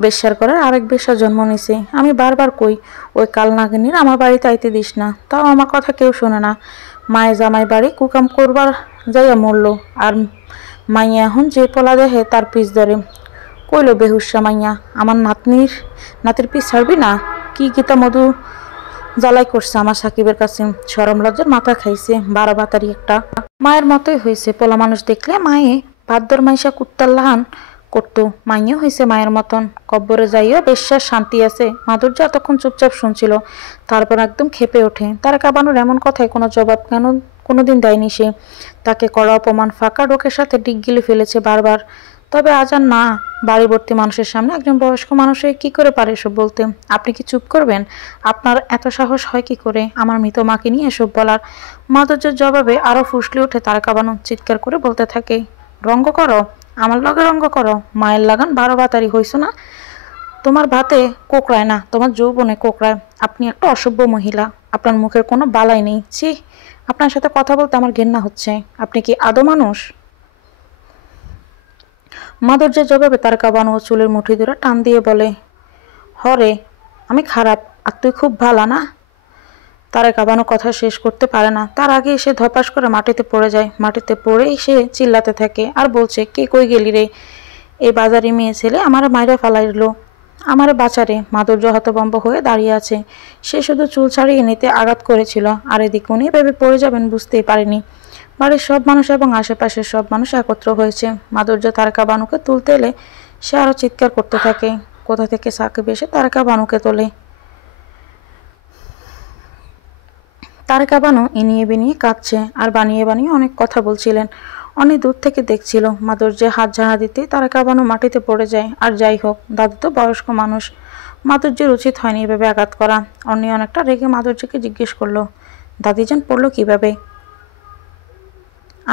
বেশ্যার ঘরে আরেক বেশ্যা জন্ম নিছে। আমি বারবার কই, ওই কাল নাগিনীর আমার বাড়িতে আইতে দিস না, তাও আমার কথা কেউ শোনে না। মায়ে জামাই বাড়ি কুকাম করবার যাইয়া মরল, আর মাইয়া এখন যে পোলা দেহে তার পিছ ধরে। কইল বেহুস্যা মাইয়া, আমার নাতির পিছ ছাড়বি না? কি গীতা মধু জ্বালাই করছে আমার সাকিবের কাছে। শরম লজ্জার মাথা খাইছে, 12 বাতারি একটা। মায়ের মতোই হয়েছে, পোলা মানুষ দেখলে মায়ে ভাদ্দর মাইশা কুত্তার লাহান করতো। মাইও হয়েছে মায়ের মতন। কব্বরে যাইও বেশ্যার শান্তি আছে। মাধুর্য এতক্ষণ চুপচাপ শুনছিল, তারপর একদম খেপে ওঠে। তারেকা বানুর এমন কথায় কোনো জবাব কেন কোনোদিন দেয়নি সে। তাকে কড়া অপমান, ফাঁকা ডোকের সাথে ডিগ গিলে ফেলেছে বারবার। তবে আজ আর না, বাড়ি ভর্তি মানুষের সামনে একজন বয়স্ক মানুষে কি করে পারে এসব বলতে? আপনি কি চুপ করবেন? আপনার এত সাহস হয় কি করে আমার মৃত মাকে নিয়ে এসব বলার? মাধুর্যের জবাবে আরো ফুসলে ওঠে তারেকা বানু, চিৎকার করে বলতে থাকে, রঙ্গ করো, আমার লগে রঙ্গ করো। মায়ের লাগান 12 বাতারি হইছ না? তোমার ভাতে কোকড়ায় না, তোমার যৌবনে কোকড়ায়। আপনি একটা অসভ্য মহিলা, আপনার মুখের কোনো বালাই নেই। ছি, আপনার সাথে কথা বলতে আমার ঘেন্না হচ্ছে। আপনি কি আদৌ মানুষ? মাধুর্যের জবাবে তারেকা বানু চুলের মুঠি ধরে টান দিয়ে বলে, হরে, আমি খারাপ আর তুই খুব ভালা না? তারেকা বানু কথা শেষ করতে পারে না, তার আগে সে ধপাস করে মাটিতে পড়ে যায়। মাটিতে পড়েই সে চিল্লাতে থাকে আর বলছে, কে কই গেলি রে? এই বাজারি মেয়ে ছেলে আমারে মাইরা ফালাইলো, আমারে বাঁচারে। মাধুর্য হতভম্ব হয়ে দাঁড়িয়ে আছে। সে শুধু চুল ছাড়িয়ে নিতে আঘাত করেছিল, আর এদিকে উনি ভেবে পড়ে যাবেন বুঝতেই পারেনি। বাড়ির সব মানুষ এবং আশেপাশের সব মানুষ একত্র হয়েছে। মাধুর্য তারেকা বানুকে তুলতে এলে সে আরো চিৎকার করতে থাকে। কোথা থেকে সাকিব এসে তারেকা বানুকে তোলে। তারেকা বানু ইনিয়ে বিনিয়ে কাঁদছে আর বানিয়ে বানিয়ে অনেক কথা বলছিলেন। অনেক দূর থেকে দেখছিল। মাধুর্যে হাত ঝাড়া দিতে তারেকা বানু মাটিতে পড়ে যায়। আর যাই হোক, দাদু তো বয়স্ক মানুষ, মাধুর্যের উচিত হয়নি এভাবে আঘাত করা। অনি অনেকটা রেগে মাধুর্যকে জিজ্ঞেস করলো, দাদিজান পড়লো কিভাবে?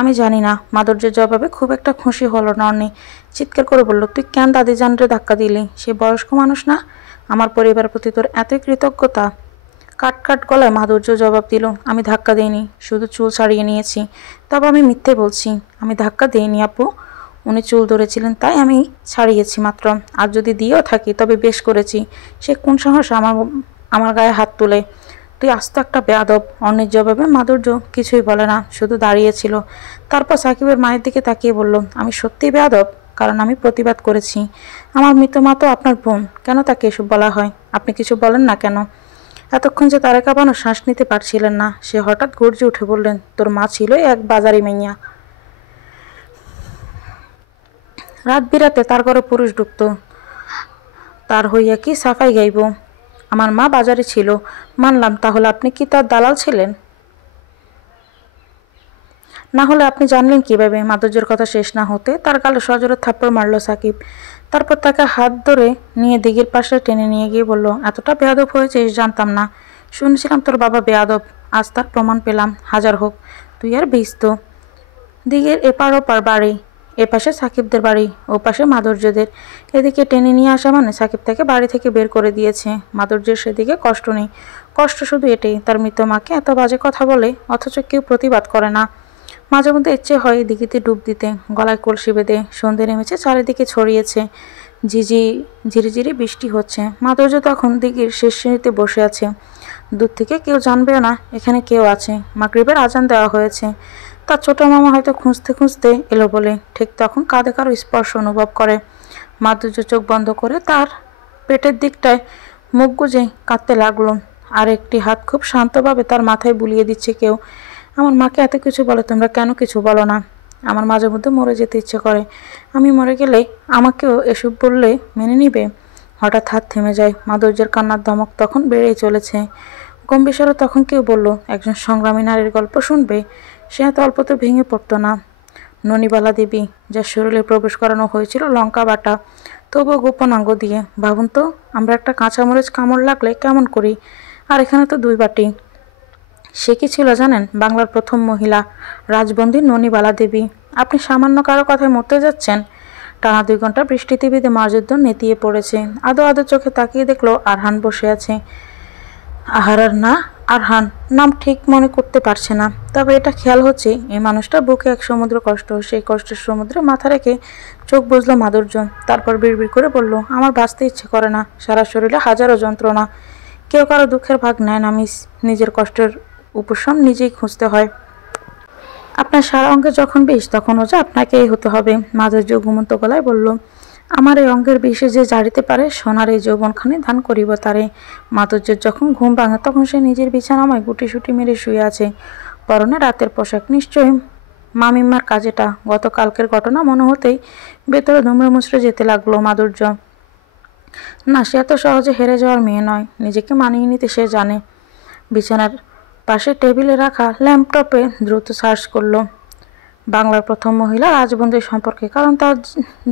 আমি জানি না। মাধুর্যের জবাবে খুব একটা খুশি হলো না অনি। চিৎকার করে বলল, তুই কেন দাদিজানরে ধাক্কা দিলি? সে বয়স্ক মানুষ না? আমার পরিবারের প্রতি তোর এতই কৃতজ্ঞতা? কাট কাট গলায় মাধুর্য জবাব দিল, আমি ধাক্কা দিইনি, শুধু চুল ছাড়িয়ে নিয়েছি। তবে আমি মিথ্যে বলছি, আমি ধাক্কা দিইনি আপু। উনি চুল ধরেছিলেন তাই আমি ছাড়িয়েছি মাত্র। আর যদি দিয়েও থাকি তবে বেশ করেছি। সে কোন সাহস আমার গায়ে হাত তুলে? তুই আস্ত একটা বেয়াদব। অন্যের জবাবে মাধুর্য কিছুই বলে না, শুধু দাঁড়িয়েছিল। তারপর সাকিবের মায়ের দিকে তাকিয়ে বলল, আমি সত্যিই বেয়াদব, কারণ আমি প্রতিবাদ করেছি। আমার মৃত মা তো আপনার বোন, কেন তাকে এসব বলা হয়? আপনি কিছু বলেন না কেন? এতক্ষণ যে তারেকা বানু শ্বাস নিতে পারছিলেন না, সে হঠাৎ গর্জে উঠে বললেন, তোর মা ছিল এক বাজারি মাইয়া। রাত বিরাতে তার ঘরে পুরুষ ঢুকতো, তার হইয়া কি সাফাই গাইব? আমার মা বাজারে ছিল, মানলাম, তাহলে আপনি কি তার দালাল ছিলেন? না হলে আপনি জানলেন কিভাবে? মাধুর্যের কথা শেষ না হতে তার গালে সজোরে থাপ্পড় মারল সাকিব। তারপর তাকে হাত ধরে নিয়ে দিঘির পাশে টেনে নিয়ে গিয়ে বলল, এতটা বেয়াদব হয়েছিস জানতাম না। শুনেছিলাম তোর বাবা বেয়াদব, আজ তার প্রমাণ পেলাম। হাজার হোক, তুই আর বিস্ত। দিঘির এপার ওপার বাড়ি, এপাশে সাকিবদের বাড়ি, ও পাশে মাধুর্যদের। এদিকে টেনে নিয়ে আসা মানে সাকিব তাকে বাড়ি থেকে বের করে দিয়েছে। মাধুর্যের সেদিকে কষ্ট নেই, কষ্ট শুধু এটাই, তার মৃত মাকে এত বাজে কথা বলে অথচ কেউ প্রতিবাদ করে না। মাঝে মধ্যে ইচ্ছে হয় দিঘিতে ডুব দিতে। গলায় কলসি বেঁধে সন্ধে নেমেছে, চারিদিকে ছড়িয়েছে ঝিরিঝিরি বৃষ্টি হচ্ছে। মাধুর্য তখন দিঘির শেষ সিঁড়িতে বসে আছে। দূর থেকে কেউ জানবেও না এখানে কেউ আছে। মাগরিবের আজান দেওয়া হয়েছে। তার ছোট মামা হয়তো খুঁজতে খুঁজতে এলো বলে ঠিক তখন কাঁধে কারো স্পর্শ অনুভব করে। মাধুর্য চোখ বন্ধ করে তার পেটের দিকটায় মুখ গুজে কাঁদতে লাগলো। আর একটি হাত খুব শান্তভাবে তার মাথায় বুলিয়ে দিচ্ছে কেউ। আমার মাকে এত কিছু বলে, তোমরা কেন কিছু বলো না? আমার মাঝে মধ্যে মরে যেতে ইচ্ছে করে। আমি মরে গেলে আমাকেও এসব বললে মেনে নিবে? হঠাৎ হাত থেমে যায়। মাধুর্যের কান্নার ধমক তখন বেড়েই চলেছে। গম্ভীর তখন কেউ বলল, একজন সংগ্রামী নারীর গল্প শুনবে? সে এত অল্পতে ভেঙে পড়তো না। ননিবালা দেবী, যার শরীরে প্রবেশ করানো হয়েছিল লঙ্কা বাটা, তবুও গোপনাঙ্গ দিয়ে। ভাবুন তো, আমরা একটা কাঁচামরিচ কামড় লাগলে কেমন করি, আর এখানে তো 2 বাটি। সে কি ছিল জানেন? বাংলার প্রথম মহিলা রাজবন্দী ননিবালা দেবী। আপনি সামান্য কারো কথায় মরতে যাচ্ছেন? টানা 2 ঘন্টা বৃষ্টিতে ভিজে মারযুদ্ধ নেতিয়ে পড়েছে। আদো আদো চোখে তাকিয়ে দেখলো আরহান বসে আছে। আহারার না, আরহান নাম ঠিক মনে করতে পারছে না, তবে এটা খেয়াল হচ্ছে এই মানুষটা বুকে এক সমুদ্র কষ্ট, সেই কষ্টের সমুদ্রে মাথা রেখে চোখ বুঝলো মাধুর্য। তারপর বিড়বিড় করে বলল, আমার বাঁচতে ইচ্ছে করে না, সারা শরীরে হাজারো যন্ত্রণা। কেউ কারো দুঃখের ভাগ নেয় না মিস, নিজের কষ্টের উপশম নিজেই খুঁজতে হয়। আপনার সারা অঙ্গে যখন বিষ তখন ওটা আপনাকেই হতে হবে। মাধুর্য ঘুমন্ত গলায় বলল, আমার এই অঙ্গের বিষে যে জারিতে পারে সোনার এই যৌবনখানি দান করিব তারে। মাধুর্যের যখন ঘুম ভাঙে তখন সে নিজের বিছানামায় গুটি সুটি মেরে শুয়ে আছে, পরনে রাতের পোশাক। নিশ্চয়ই মামিম্মার কাজেটা। গতকালকের ঘটনা মনে হতেই ভেতরে দুমড়ে মুচড়ে যেতে লাগলো মাধুর্য। না, সে এত সহজে হেরে যাওয়ার মেয়ে নয়, নিজেকে মানিয়ে নিতে সে জানে। বিছানার পাশে টেবিলে রাখা ল্যাপটপে দ্রুত সার্চ করলো বাংলার প্রথম মহিলা রাজবন্ধু সম্পর্কে, কারণ তার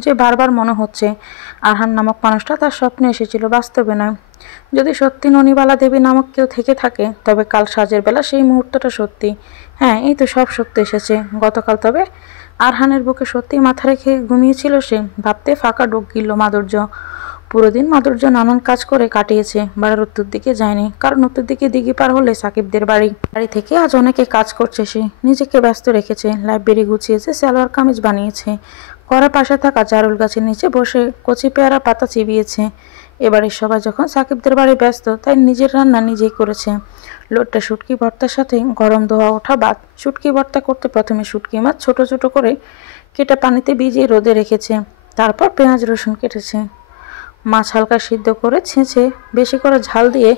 যে বারবার মনে হচ্ছে আরহান নামক মানুষটা তার স্বপ্নে এসেছিল, বাস্তবে নয়। যদি সত্যি ননিবালা দেবী নামক কেউ থেকে থাকে তবে কাল সাজের বেলা সেই মুহূর্তটা সত্যি। হ্যাঁ, এই তো সব সত্যি এসেছে গতকাল। তবে আরহানের বুকে সত্যি মাথা রেখে ঘুমিয়েছিল সে, ভাবতে ফাঁকা ঢোক গিলল মাধুর্য। পুরো দিন মাধুর্য নানান কাজ করে কাটিয়েছে, বাড়ির উত্তর দিকে যায়নি, কারণ উত্তর দিকে দিঘি পার হলে সাকিবদের বাড়ি থেকে আজ অনেকে কাজ করছে। সে নিজেকে ব্যস্ত রেখেছে, লাইব্রেরি গুছিয়েছে, সালোয়ার কামিজ বানিয়েছে, ঘরের পাশে থাকা জারুল গাছের নিচে বসে কচি পেয়ারা পাতা চিবিয়েছে। এবারে সবাই যখন সাকিবদের বাড়ি ব্যস্ত, তাই নিজের রান্না নিজেই করেছে। লোটটা শুটকি ভর্তার সাথে গরম ধোয়া ওঠা ভাত। শুটকি ভর্তা করতে প্রথমে শুটকি মাছ ছোট ছোট করে কেটে পানিতে ভিজিয়ে রোদে রেখেছে, তারপর পেঁয়াজ রসুন কেটেছে। মাছ হালকা সিদ্ধ করে ছেঁচে বেশি করে ঝাল দিয়ে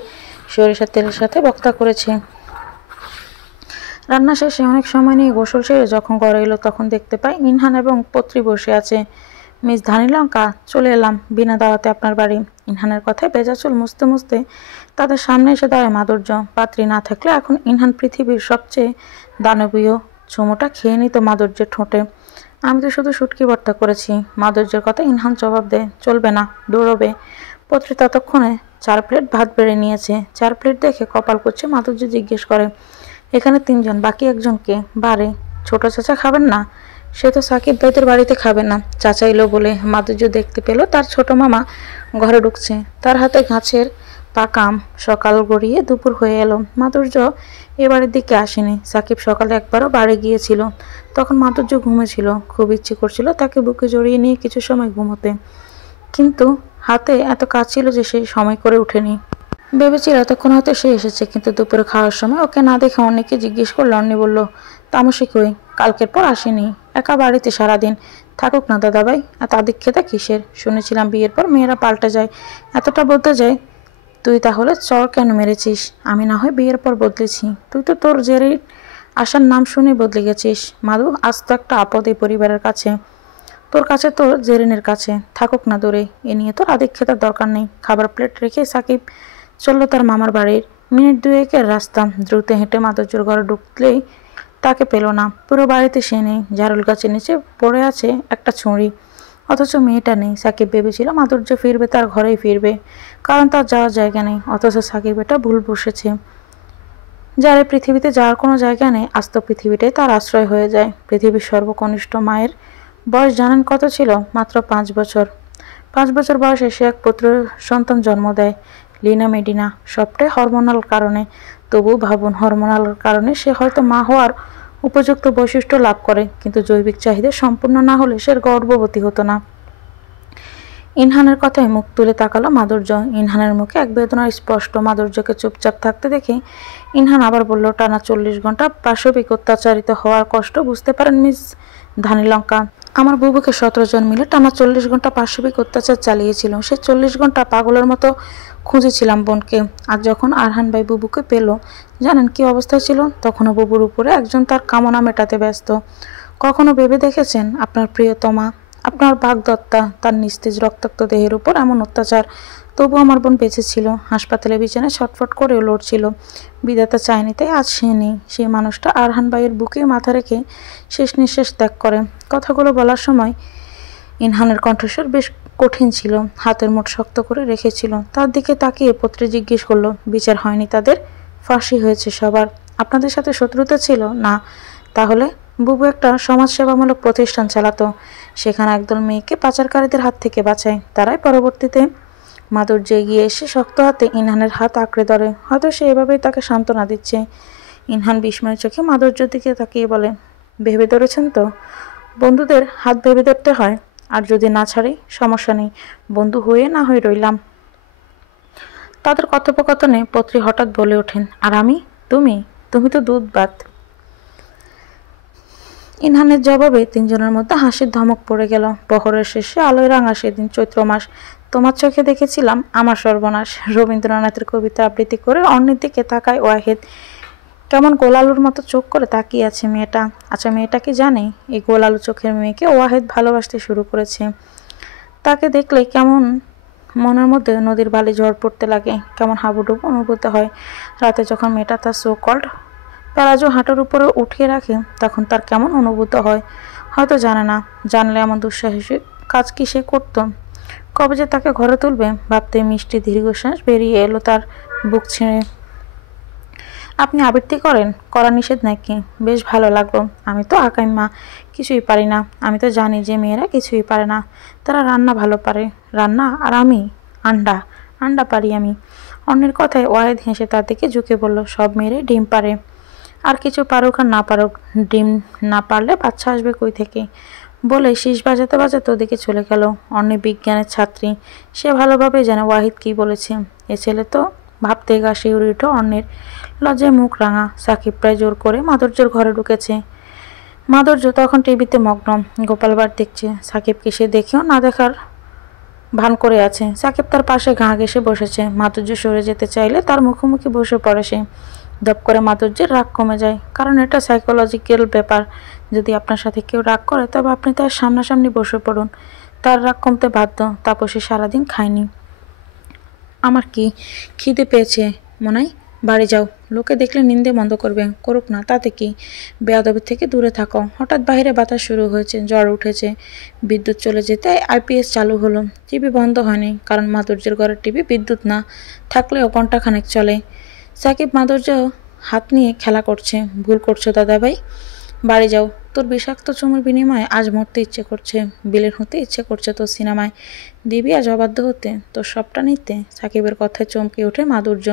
সরিষার তেলের সাথে ভর্তা করেছে। রান্না শেষে অনেক সময় নিয়ে গোসল সেরে যখন ঘরে এলো তখন দেখতে পাই ইনহান এবং পত্রী বসে আছে। মিস ধানীলঙ্কা, চলে এলাম বিনা দাওয়াতে আপনার বাড়ি। ইনহানের কথায় ভেজা চুল মুছতে মুছতে তাদের সামনে এসে দাঁড়ায় মাধুর্য। পাত্রী না থাকলে এখন ইনহান পৃথিবীর সবচেয়ে দানবীয় চুমুটা খেয়ে নিত মাধুর্যের ঠোঁটে। আমি তো শুধু শুটকি ভর্তা করেছি। মাধুর্যের কথা ইনহান জবাব দেয়, চলবে না, দৌড়বে। পত্রী ততক্ষণে 4 প্লেট ভাত বেড়ে নিয়েছে। 4 প্লেট দেখে কপাল করছে মাধুর্য জিজ্ঞেস করে, এখানে 3 জন, বাকি একজনকে? বারে, ছোট চাচা খাবেন না? সে তো সাকিব ভাইদের বাড়িতে খাবে না। চাচা এলো বলে মাধুর্য দেখতে পেল তার ছোট মামা ঘরে ঢুকছে, তার হাতে গাছের পাকা আম। সকাল গড়িয়ে দুপুর হয়ে এলো, মাধুর্য এ বাড়ির দিকে আসেনি। সাকিব সকালে একবারও বাড়ি গিয়েছিল, তখন মাধুর্য ঘুমেছিল। খুব ইচ্ছে করছিল তাকে বুকে জড়িয়ে নিয়ে কিছু সময় ঘুমোতে, কিন্তু হাতে এত কাজ ছিল যে সে সময় করে উঠেনি। ভেবেছিল এতক্ষণ হয়তো সে এসেছে, কিন্তু দুপুরে খাওয়ার সময় ওকে না দেখে অনেকে জিজ্ঞেস করলো। অন্নি বলল, তামসী কই? কালকের পর আসেনি, একা বাড়িতে সারাদিন। থাকুক না দাদাভাই, এত আদিক্ষেতা কিসের? শুনেছিলাম বিয়ের পর মেয়েরা পাল্টে যায়, এতটা বলতে যায়। তুই তাহলে চর কেন মেরেছিস? আমি না হয় বিয়ের পর বদলেছি, তুই তো তোর জেরির আসার নাম শুনে বদলে গেছিস। মাধু, আজ তো একটা আপদ এই পরিবারের কাছে, তোর কাছে, তোর জেরিনের কাছে। থাকুক না দূরে, এ নিয়ে তোর আদিক্ষেতার দরকার নেই। খাবার প্লেট রেখে সাকিব চলল তার মামার বাড়ির। মিনিট 2-এর রাস্তা। দ্রুত হেঁটে মাধুর্যর ঘরে ঢুকলেই তাকে পেল না। পুরো বাড়িতে সে নেই। জারুল গাছের নিচে পড়ে আছে একটা ছুরি, অথচ মেয়েটা নেই। সাকিব ভেবেছিল মাধুর্য ফিরবে, তার ঘরেই ফিরবে, কারণ তার যাওয়ার জায়গা নেই। অথচ সাকিব এটা ভুল বসেছে। যার এই পৃথিবীতে যাওয়ার কোনো জায়গা নেই, আস্ত পৃথিবীটাই তার আশ্রয় হয়ে যায়। পৃথিবীর সর্বকনিষ্ঠ মায়ের বয়স জানেন কত ছিল? মাত্র 5 বছর। 5 বছর বয়সে সে এক পুত্র সন্তান জন্ম দেয়, লিনা মেডিনা। সবটাই হরমোনাল কারণে। তবু ভাবুন, হরমোনাল কারণে সে হয়তো মা হওয়ার উপযুক্ত বৈশিষ্ট্য লাভ করে, কিন্তু জৈবিক চাহিদা সম্পূর্ণ না হলে সে গর্ভবতী হতো না। ইনহানের কথায় মুখ তুলে তাকালো মাধুর্য। ইনহানের মুখে এক বেদনার স্পষ্ট। মাধুর্যকে চুপচাপ থাকতে দেখে ইনহান আবার বলল, টানা 40 ঘন্টা পাশবিক অত্যাচারিত হওয়ার কষ্ট বুঝতে পারেন মিস ধানীলঙ্কা? আমার বুবুকে 17 জন মিলে টানা 40 ঘন্টা পাশবিক অত্যাচার চালিয়েছিল। সে 40 ঘন্টা পাগলের মতো খুঁজেছিলাম বোনকে। আর যখন আরহান ভাই বুবুকে পেল, জানেন কি অবস্থা ছিল? তখনও বুবুর উপরে একজন তার কামনা মেটাতে ব্যস্ত। কখনো ভেবে দেখেছেন আপনার প্রিয়তমা, আপনার বাগদত্তা, তার নিস্তেজ রক্তাক্ত দেহের উপর এমন অত্যাচার? তবু আমার বোন বেঁচে ছিল, হাসপাতালে বিছানায় ছটফট করে লড়ছিল। বিধাতা চায়নি তাই আজ সে নেই। সেই মানুষটা আরহান ভাইয়ের বুকে মাথা রেখে শেষ নিঃশ্বাস ত্যাগ করে। কথাগুলো বলার সময় ইনহানের কণ্ঠস্বর বেশ কঠিন ছিল, হাতের মুঠ শক্ত করে রেখেছিল। তার দিকে তাকিয়ে পত্রে জিজ্ঞেস করলো, বিচার হয়নি তাদের? ফাঁসি হয়েছে সবার? আপনাদের সাথে শত্রুতা ছিল? না। তাহলে? বুবু একটা সমাজসেবামূলক প্রতিষ্ঠান চালাতো, সেখানে একদল মেয়েকে পাচারকারীদের হাত থেকে বাঁচায়। তারাই পরবর্তীতে মাধুর্য এগিয়ে এসে শক্ত হাতে ইনহানের হাত আঁকড়ে ধরে, হয়তো সে এভাবেই তাকে সান্ত্বনা দিচ্ছে। ইনহান বিস্ময়ের চোখে মাধুর্যের দিকে তাকিয়ে বলে, ভেবে ধরেছেন তো? বন্ধুদের হাত ভেবে ধরতে হয়, আর যদি না ছাড়ি সমস্যা নেই, বন্ধু হয়ে না হয়ে রইলাম। তাদের কথোপকথনে পত্রী হঠাৎ বলে ওঠেন, আর আমি? তুমি তুমি তো দুধ ভাত। ইনহানের জবাবে তিনজনের মধ্যে হাসির ধমক পড়ে গেল। প্রহরের শেষে আলোয় রাঙা সেদিন চৈত্র মাস, তোমার চোখে দেখেছিলাম আমার সর্বনাশ। রবীন্দ্রনাথের কবিতা আবৃত্তি করে অন্যের দিকে তাকায় ওয়াহিদ। কেমন গোলালুর মতো চোখ করে তাকিয়ে আছে মেয়েটা। আচ্ছা, মেয়েটা কি জানে এই গোলালু চোখের মেয়েকে ওয়াহিদ ভালোবাসতে শুরু করেছে? তাকে দেখলে কেমন মনের মধ্যে নদীর বালি ঝড় পড়তে লাগে, কেমন হাবুডুবু অনুভূত হয়। রাতে যখন মেয়েটা তার সো কল্ড প্যারাজো হাঁটুর উপরে উঠিয়ে রাখে, তখন তার কেমন অনুভূত হয় হয়তো জানে না। জানলে এমন দুঃসাহসিক কাজ কি সে করত? কবে যে তাকে ঘরে তুলবে ভাবতে মিষ্টি দীর্ঘশ্বাস বেরিয়ে এলো তার বুক ছিঁড়ে। আপনি আবৃত্তি করেন? করা নিষেধ নাকি? বেশ ভালো লাগলো। আমি তো আকাইম্মা, কিছুই পারি না। আমি তো জানি যে মেয়েরা কিছুই পারে না, তারা রান্না ভালো পারে। রান্না? আর আমি আন্ডা আন্ডা পারি আমি। অন্যের কথায় ওয়াহিদ হেসে তার দিকে ঝুঁকে বলল, সব মেয়েরাই ডিম পারে। আর কিছু পারুক আর না পারুক, ডিম না পারলে বাচ্চা আসবে কই থেকে? বলে শীষ বাজাতে বাজাতে ওদিকে চলে গেল। অন্য বিজ্ঞানের ছাত্রী, সে ভালোভাবে জানে ওয়াহিদ কি বলেছে। এ ছেলে তো ভাবতে গা শিউরে উঠে অন্যের। লজ্জায় মুখ রাঙা। সাকিব প্রায় জোর করে মাধুর্যের ঘরে ঢুকেছে। মাধুর্য তখন টিভিতে মগ্ন, গোপাল ভাঁড় দেখছে। সাকিবকে সে দেখেও না দেখার ভান করে আছে। সাকিব তার পাশে ঘা ঘেঁষে বসেছে। মাধুর্য সরে যেতে চাইলে তার মুখোমুখি বসে পড়ে সে। দপ করে মাধুর্যের রাগ কমে যায়, কারণ এটা সাইকোলজিক্যাল ব্যাপার। যদি আপনার সাথে কেউ রাগ করে তবে আপনি তার সামনাসামনি বসে পড়ুন, তার রাগ কমতে বাধ্য। তাপসে সারাদিন খায়নি। আমার কি খিদে পেয়েছে মনাই, বাড়ি যাও। লোকে দেখলে নিন্দে বন্ধ করবে, করুক না, তাতে কি? বেয়াদবের থেকে দূরে থাকো। হঠাৎ বাইরে বাতাস শুরু হয়েছে, ঝড় উঠেছে। বিদ্যুৎ চলে যেতে আইপিএস চালু হলো। টিভি বন্ধ হয়নি, কারণ মাধুর্যের ঘরের টিভি বিদ্যুৎ না থাকলেও ঘন্টাখানেক চলে। সাকিব মাধুর্য হাত নিয়ে খেলা করছে। ভুল করছো দাদাভাই, বাড়ি যাও। তোর বিষাক্ত চুমুর বিনিময়ে আজ মরতে ইচ্ছে করছে, বিলেন হতে ইচ্ছে করছে তোর সিনেমায়। দিবি আজ অবাধ্য হতে, তোর সবটা নিতে। সাকিবের কথায় চমকে ওঠে মাধুর্য।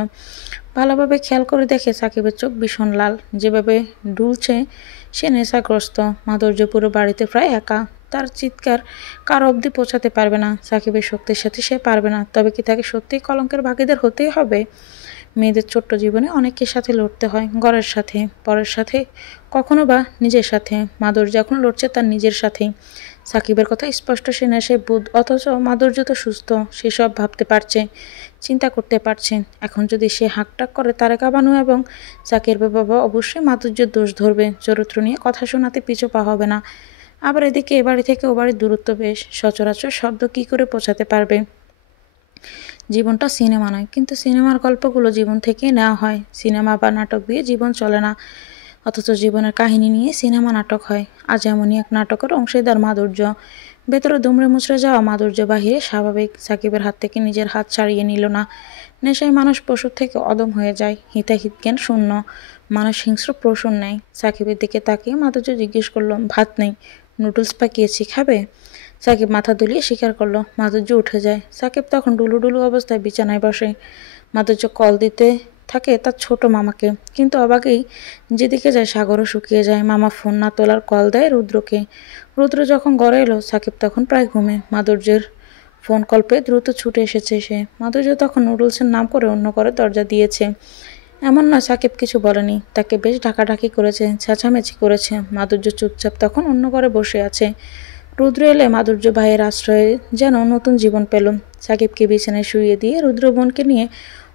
ভালোভাবে খেয়াল করে দেখে সাকিবের চোখ ভীষণ লাল। যেভাবে ডুলছে সে নেশাগ্রস্ত। মাধুর্য পুরো বাড়িতে প্রায় একা। তার চিৎকার কার অবধি পৌঁছাতে পারবে না। সাকিবের শক্তির সাথে সে পারবে না। তবে কি তাকে সত্যিই কলঙ্কের ভাগীদার হতেই হবে? মেয়েদের ছোট্ট জীবনে অনেকের সাথে লড়তে হয়, ঘরের সাথে, পরের সাথে, কখনো বা নিজের সাথে। মাধুর্য এখন লড়ছে তার নিজের সাথেই। সাকিবের কথা স্পষ্ট সে নেশে বুধ, অথচ মাধুর্য তো সুস্থ, সে সব ভাবতে পারছে, চিন্তা করতে পারছে। এখন যদি সে হাঁকটাক করে তারেকা বানু এবং সাকিবের বাবা অবশ্যই মাধুর্যের দোষ ধরবে। চরিত্র নিয়ে কথা শোনাতে পিছু পা হবে না। আবার এদিকে এ বাড়ি থেকে ও বাড়ির দূরত্ব বেশ, সচরাচর শব্দ কি করে পৌঁছাতে পারবে? জীবনটা সিনেমা নয়, কিন্তু সিনেমার গল্পগুলো জীবন থেকেই নেওয়া হয়। সিনেমা বা নাটক দিয়ে জীবন চলে না, অথচ জীবনের কাহিনী নিয়ে সিনেমা নাটক হয়। আজ এমনই এক নাটকের অংশীদার মাধুর্য। ভেতরে দুমড়ে মুচড়ে যাওয়া মাধুর্য বাহিরে স্বাভাবিক। সাকিবের হাত থেকে নিজের হাত ছাড়িয়ে নিল না। নেশায় মানুষ পশুর থেকে অদম হয়ে যায়, হিতাহিত জ্ঞান শূন্য। মানুষ হিংস্র পশুর নেয়। সাকিবের দিকে তাকিয়ে মাধুর্য জিজ্ঞেস করলো, ভাত নেই, নুডলস পাকিয়েছি, খাবে? সাকিব মাথা দুলিয়ে স্বীকার করলো। মাধুর্য উঠে যায়। সাকিব তখন ডুলুডুলু অবস্থায় বিছানায় বসে। মাধুর্য কল দিতে থাকে তার ছোট মামাকে, কিন্তু অবাকেই যেদিকে যায় সাগরও শুকিয়ে যায়। মামা ফোন না তোলার কল দেয় রুদ্রকে। রুদ্র যখন ঘরে এলো সাকিব তখন প্রায় ঘুমে। মাধুর্যের ফোন কল পেয়ে দ্রুত ছুটে এসেছে সে। মাধুর্য তখন নুডলসের নাম করে অন্য ঘরে দরজা দিয়েছে। এমন না সাকিব কিছু বলেনি, তাকে বেশ ডাকাডাকি করেছে, চেঁচামেচি করেছে। মাধুর্য চুপচাপ তখন অন্য ঘরে বসে আছে। রুদ্র এলে মাধুর্য ভাইয়ের আশ্রয়ে যেন নতুন জীবন পেল। সাকিবকে বিছানায় শুইয়ে দিয়ে রুদ্র বোনকে নিয়ে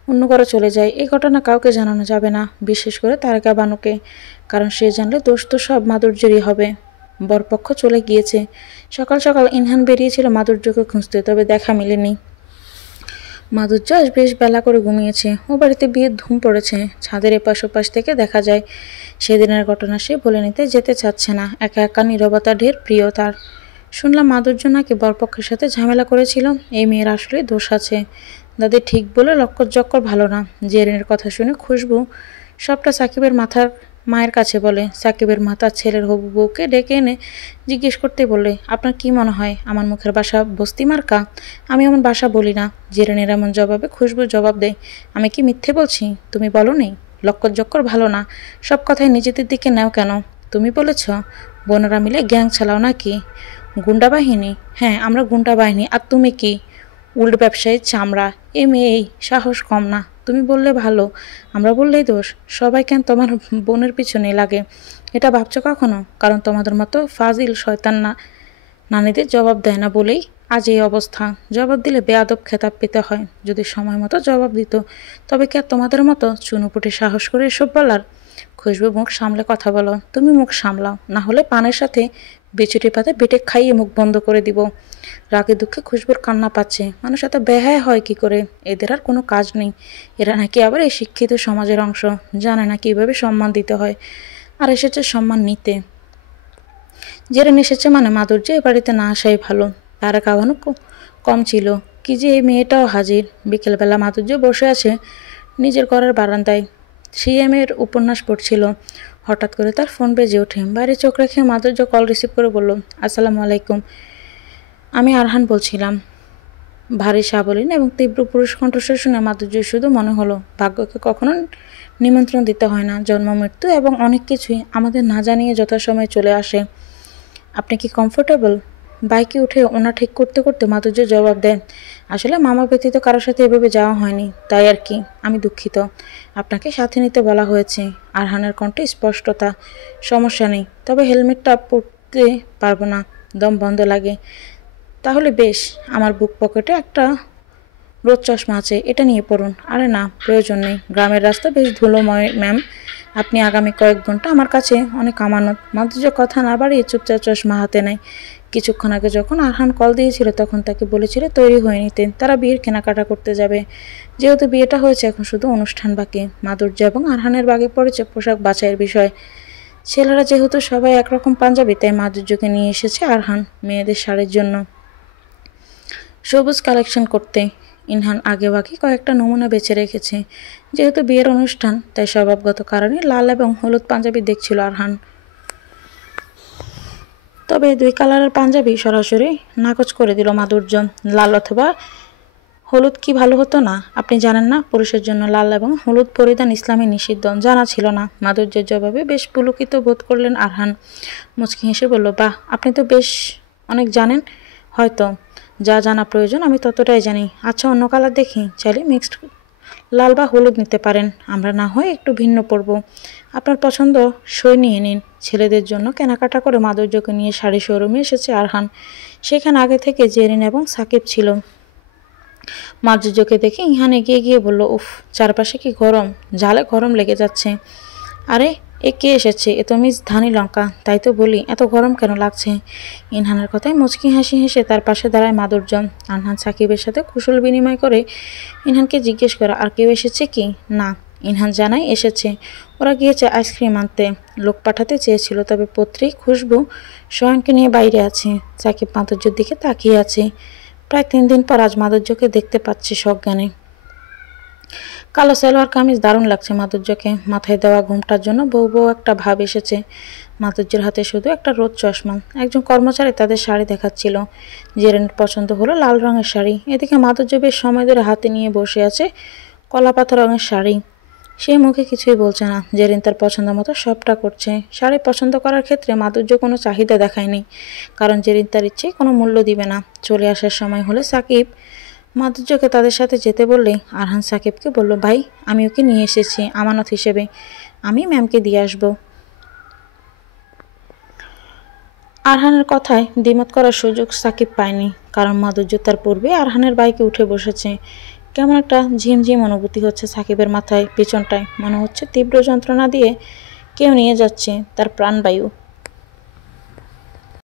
অন্য ঘরে চলে যায়। এই ঘটনা কাউকে জানানো যাবে না, বিশেষ করে তারেকা বানুকে, কারণ সে জানলে দোষ তো সব মাধুর্যেরই হবে। বরপক্ষ চলে গিয়েছে। সকাল সকাল ইনহান বেরিয়েছিল মাধুর্যকে খুঁজতে, তবে দেখা মেলেনি। মাধুর্য আজ বেশ বেলা করে ঘুমিয়েছে। ও বাড়িতে বিয়ের ধুম পড়েছে। ছাদের এপাশ ওপাশ থেকে দেখা যায়। সেদিনের ঘটনা সে বলে নিতে যেতে চাচ্ছে না। একা একা নীরবতা ঢের প্রিয় তার। শুনলাম মাধুর্য নাকি বরপক্ষের সাথে ঝামেলা করেছিল। এই মেয়ের আসলে দোষ আছে। দাদি ঠিক বলে লক্কর জক্কর ভালো না। জেরিনের কথা শুনে খুশবু সবটা সাকিবের মাথার মায়ের কাছে বলে। সাকিবের মা তার ছেলের হবু বউকে ডেকে এনে জিজ্ঞেস করতে বললে, আপনার কি মনে হয় আমার মুখের বাসা বস্তি মার্কা? আমি এমন বাসা বলি না। জেরেনের এমন জবাবে খুশবু জবাব দেয়, আমি কি মিথ্যে বলছি? তুমি বলো নি? লক্কর জক্কর ভালো না, সব কথাই নিজেদের দিকে নেও কেন? তুমি বলেছ বোনেরা মিলে গ্যাং চালাও নাকি? গুন্ডা বাহিনী? হ্যাঁ, আমরা গুন্ডা বাহিনী। আর তুমি কি? উল্ট ব্যবসায়ী চামড়া। এ মেয়েই সাহস কম না। তুমি বললে ভালো, আমরা বললেই দোষ। সবাই কেন তোমার বোনের পিছনে লাগে? এটা ভাবছো কখনো? কারণ তোমাদের মতো ফাজিল শয়তান না নানীদের জবাব দেয় না বলেই আজ এই অবস্থা। জবাব দিলে বেয়াদব খেতাব পেতে হয়। যদি সময় মতো জবাব দিত, তবে কি আর তোমাদের মতো চুনুপুটি সাহস করে এসব বলার? খুশবু মুখ সামলে কথা বলো। তুমি মুখ সামলাও, না হলে পানের সাথে বিছুটি পাতে বেটে খাইয়ে মুখ বন্ধ করে দিব। রাগে দুঃখে খুশবুর কান্না পাচ্ছে। মানুষ এত বেহায় হয় কি করে? এদের আর কোনো কাজ নেই। এরা নাকি আবার এই শিক্ষিত সমাজের অংশ, জানে না কিভাবে সম্মান দিতে হয়, আর এসেছে সম্মান নিতে। জেরেন এসেছে মানে মাধুর্য এ বাড়িতে না আসাই ভালো। তারা খাওয়ানো কম ছিল। কি যে এই মেয়েটাও হাজির। বিকেলবেলা মাধুর্য বসে আছে নিজের ঘরের বারান্দায়, সিএমের উপন্যাস পড়ছিল। হঠাৎ করে তার ফোন বেজে ওঠে। বাইরে চোখ রেখে মাধুর্য কল রিসিভ করে বলল, আসসালামু আলাইকুম, আমি আরহান বলছিলাম। ভারী সাবলীন এবং তীব্র পুরুষ কণ্ঠস্বর শুনে মাধুর্য শুধু মনে হলো ভাগ্যকে কখনো নিমন্ত্রণ দিতে হয় না। জন্ম মৃত্যু এবং অনেক কিছুই আমাদের না জানিয়ে যথাসময়ে চলে আসে। আপনি কি কমফোর্টেবল? বাইকে উঠে ওনা ঠিক করতে করতে মাধুর্য জবাব দেন, আসলে মামা ব্যতীত কারোর সাথে এভাবে যাওয়া হয়নি, তাই আর কি। আমি দুঃখিত, আপনাকে সাথে নিতে বলা হয়েছে। আরহানের কণ্ঠে স্পষ্টতা। সমস্যা নেই, তবে হেলমেটটা পরতে পারবো না, দম বন্ধ লাগে। তাহলে বেশ, আমার বুক পকেটে একটা রোদ চশমা আছে, এটা নিয়ে পড়ুন। আরে না, প্রয়োজন নেই। গ্রামের রাস্তা বেশ ধুলোময় ম্যাম। আপনি আগামী কয়েক ঘন্টা আমার কাছে অনেক আমানত। মাধুর্য কথা না বাড়িয়ে চুপচাপ চশমা হাতে নেয়। কিছুক্ষণ আগে যখন আরহান কল দিয়েছিল তখন তাকে বলেছিল তৈরি হয়ে নিতে, তারা বিয়ের কেনাকাটা করতে যাবে। যেহেতু বিয়েটা হয়েছে, এখন শুধু অনুষ্ঠান বাকি। মাধুর্য এবং আরহানের বাগে পড়েছে পোশাক বাছাইয়ের বিষয়। ছেলেরা যেহেতু সবাই একরকম পাঞ্জাবি, তাই মাধুর্যকে নিয়ে এসেছে আরহান মেয়েদের শাড়ির জন্য সবুজ কালেকশন করতে। ইনহান আগেভাগে কয়েকটা নমুনা বেছে রেখেছে। যেহেতু বিয়ের অনুষ্ঠান, তাই স্বভাবগত কারণে লাল এবং হলুদ পাঞ্জাবি দেখছিল আরহান। তবে দুই কালারের পাঞ্জাবি সরাসরি নাকচ করে দিল মাধুর্য। লাল অথবা হলুদ কি ভালো হতো না? আপনি জানেন না পুরুষের জন্য লাল এবং হলুদ পরিধান ইসলামে নিষিদ্ধ? জানা ছিল না। মাধুর্যের জবাবে বেশ পুলকিত বোধ করলেন আরহান। মুচকি হেসে বলল, বাহ, আপনি তো বেশ অনেক জানেন। হয়তো যা জানা প্রয়োজন আমি ততটাই জানি। আচ্ছা, অন্য কালার দেখি। চাইলে মিক্সড লাল বা হলুদ নিতে পারেন, আমরা না হয় একটু ভিন্ন পরব। আপনার পছন্দ সই নিয়ে নিন। ছেলেদের জন্য কেনাকাটা করে মাধুর্যকে নিয়ে শাড়ি শোরুমে এসেছে আরহান। সেখানে আগে থেকে জেরিন এবং সাকিব ছিল। মাধুর্যকে দেখে ইহান এগিয়ে গিয়ে বলল, উফ, চারপাশে কি গরম, ঝালে গরম লেগে যাচ্ছে। আরে, এ কে এসেছে? এ তো মিস ধানি লঙ্কা। তাই তো বলি, এত গরম কেন লাগছে? ইনহানের কথায় মুচকি হাসি হেসে তার পাশে দাঁড়ায় মাধুর্য। আরহান সাকিবের সাথে কুশল বিনিময় করে ইনহানকে জিজ্ঞেস করে, আর কেউ এসেছে কি? না। ইনহান জানায় এসেছে। ওরা গিয়েছে আইসক্রিম আনতে। লোক পাঠাতে চেয়েছিল, তবে পত্রী খুশবু শয়নকে নিয়ে বাইরে আছে। সাকিব মাধুর্যের দিকে তাকিয়ে আছে। প্রায় 3 দিন পর আজ মাধুর্যকে দেখতে পাচ্ছে সজ্ঞানে। কালো সালোয়ার কামিজ দারুণ লাগছে মাধুর্যকে। মাথায় দেওয়া ঘুমটার জন্য বউ বউ একটা ভাব এসেছে। মাধুর্যের হাতে শুধু একটা রোদ চশমা। একজন কর্মচারী তাদের শাড়ি দেখাচ্ছিল। জেরেনের পছন্দ হলো লাল রঙের শাড়ি। এদিকে মাধুর্য বেশ সময় ধরে হাতে নিয়ে বসে আছে কলাপাতা রঙের শাড়ি। সে মুখে কিছুই বলছে না। জেরিন তার পছন্দ মতো সবটা করছে। শাড়ি পছন্দ করার ক্ষেত্রে মাধুর্য কোনো চাহিদা দেখায়নি, কারণ জেরিন তার ইচ্ছে কোনো মূল্য দিবে না। চলে আসার সময় হলে সাকিব মাধুর্যকে তাদের সাথে যেতে বললে আরহান সাকিবকে বলল, ভাই, আমি ওকে নিয়ে এসেছি আমানত হিসেবে, আমি ম্যামকে দিয়ে আসবো। আরহানের কথায় দ্বিমত করার সুযোগ সাকিব পায়নি, কারণ মাধুর্য তার পূর্বে আরহানের বাইকে উঠে বসেছে। কেমন একটা ঝিমঝিম অনুভূতি হচ্ছে সাকিবের মাথায়, পিছনটায়। মনে হচ্ছে তীব্র যন্ত্রণা দিয়ে কেউ নিয়ে যাচ্ছে তার প্রাণবায়ু।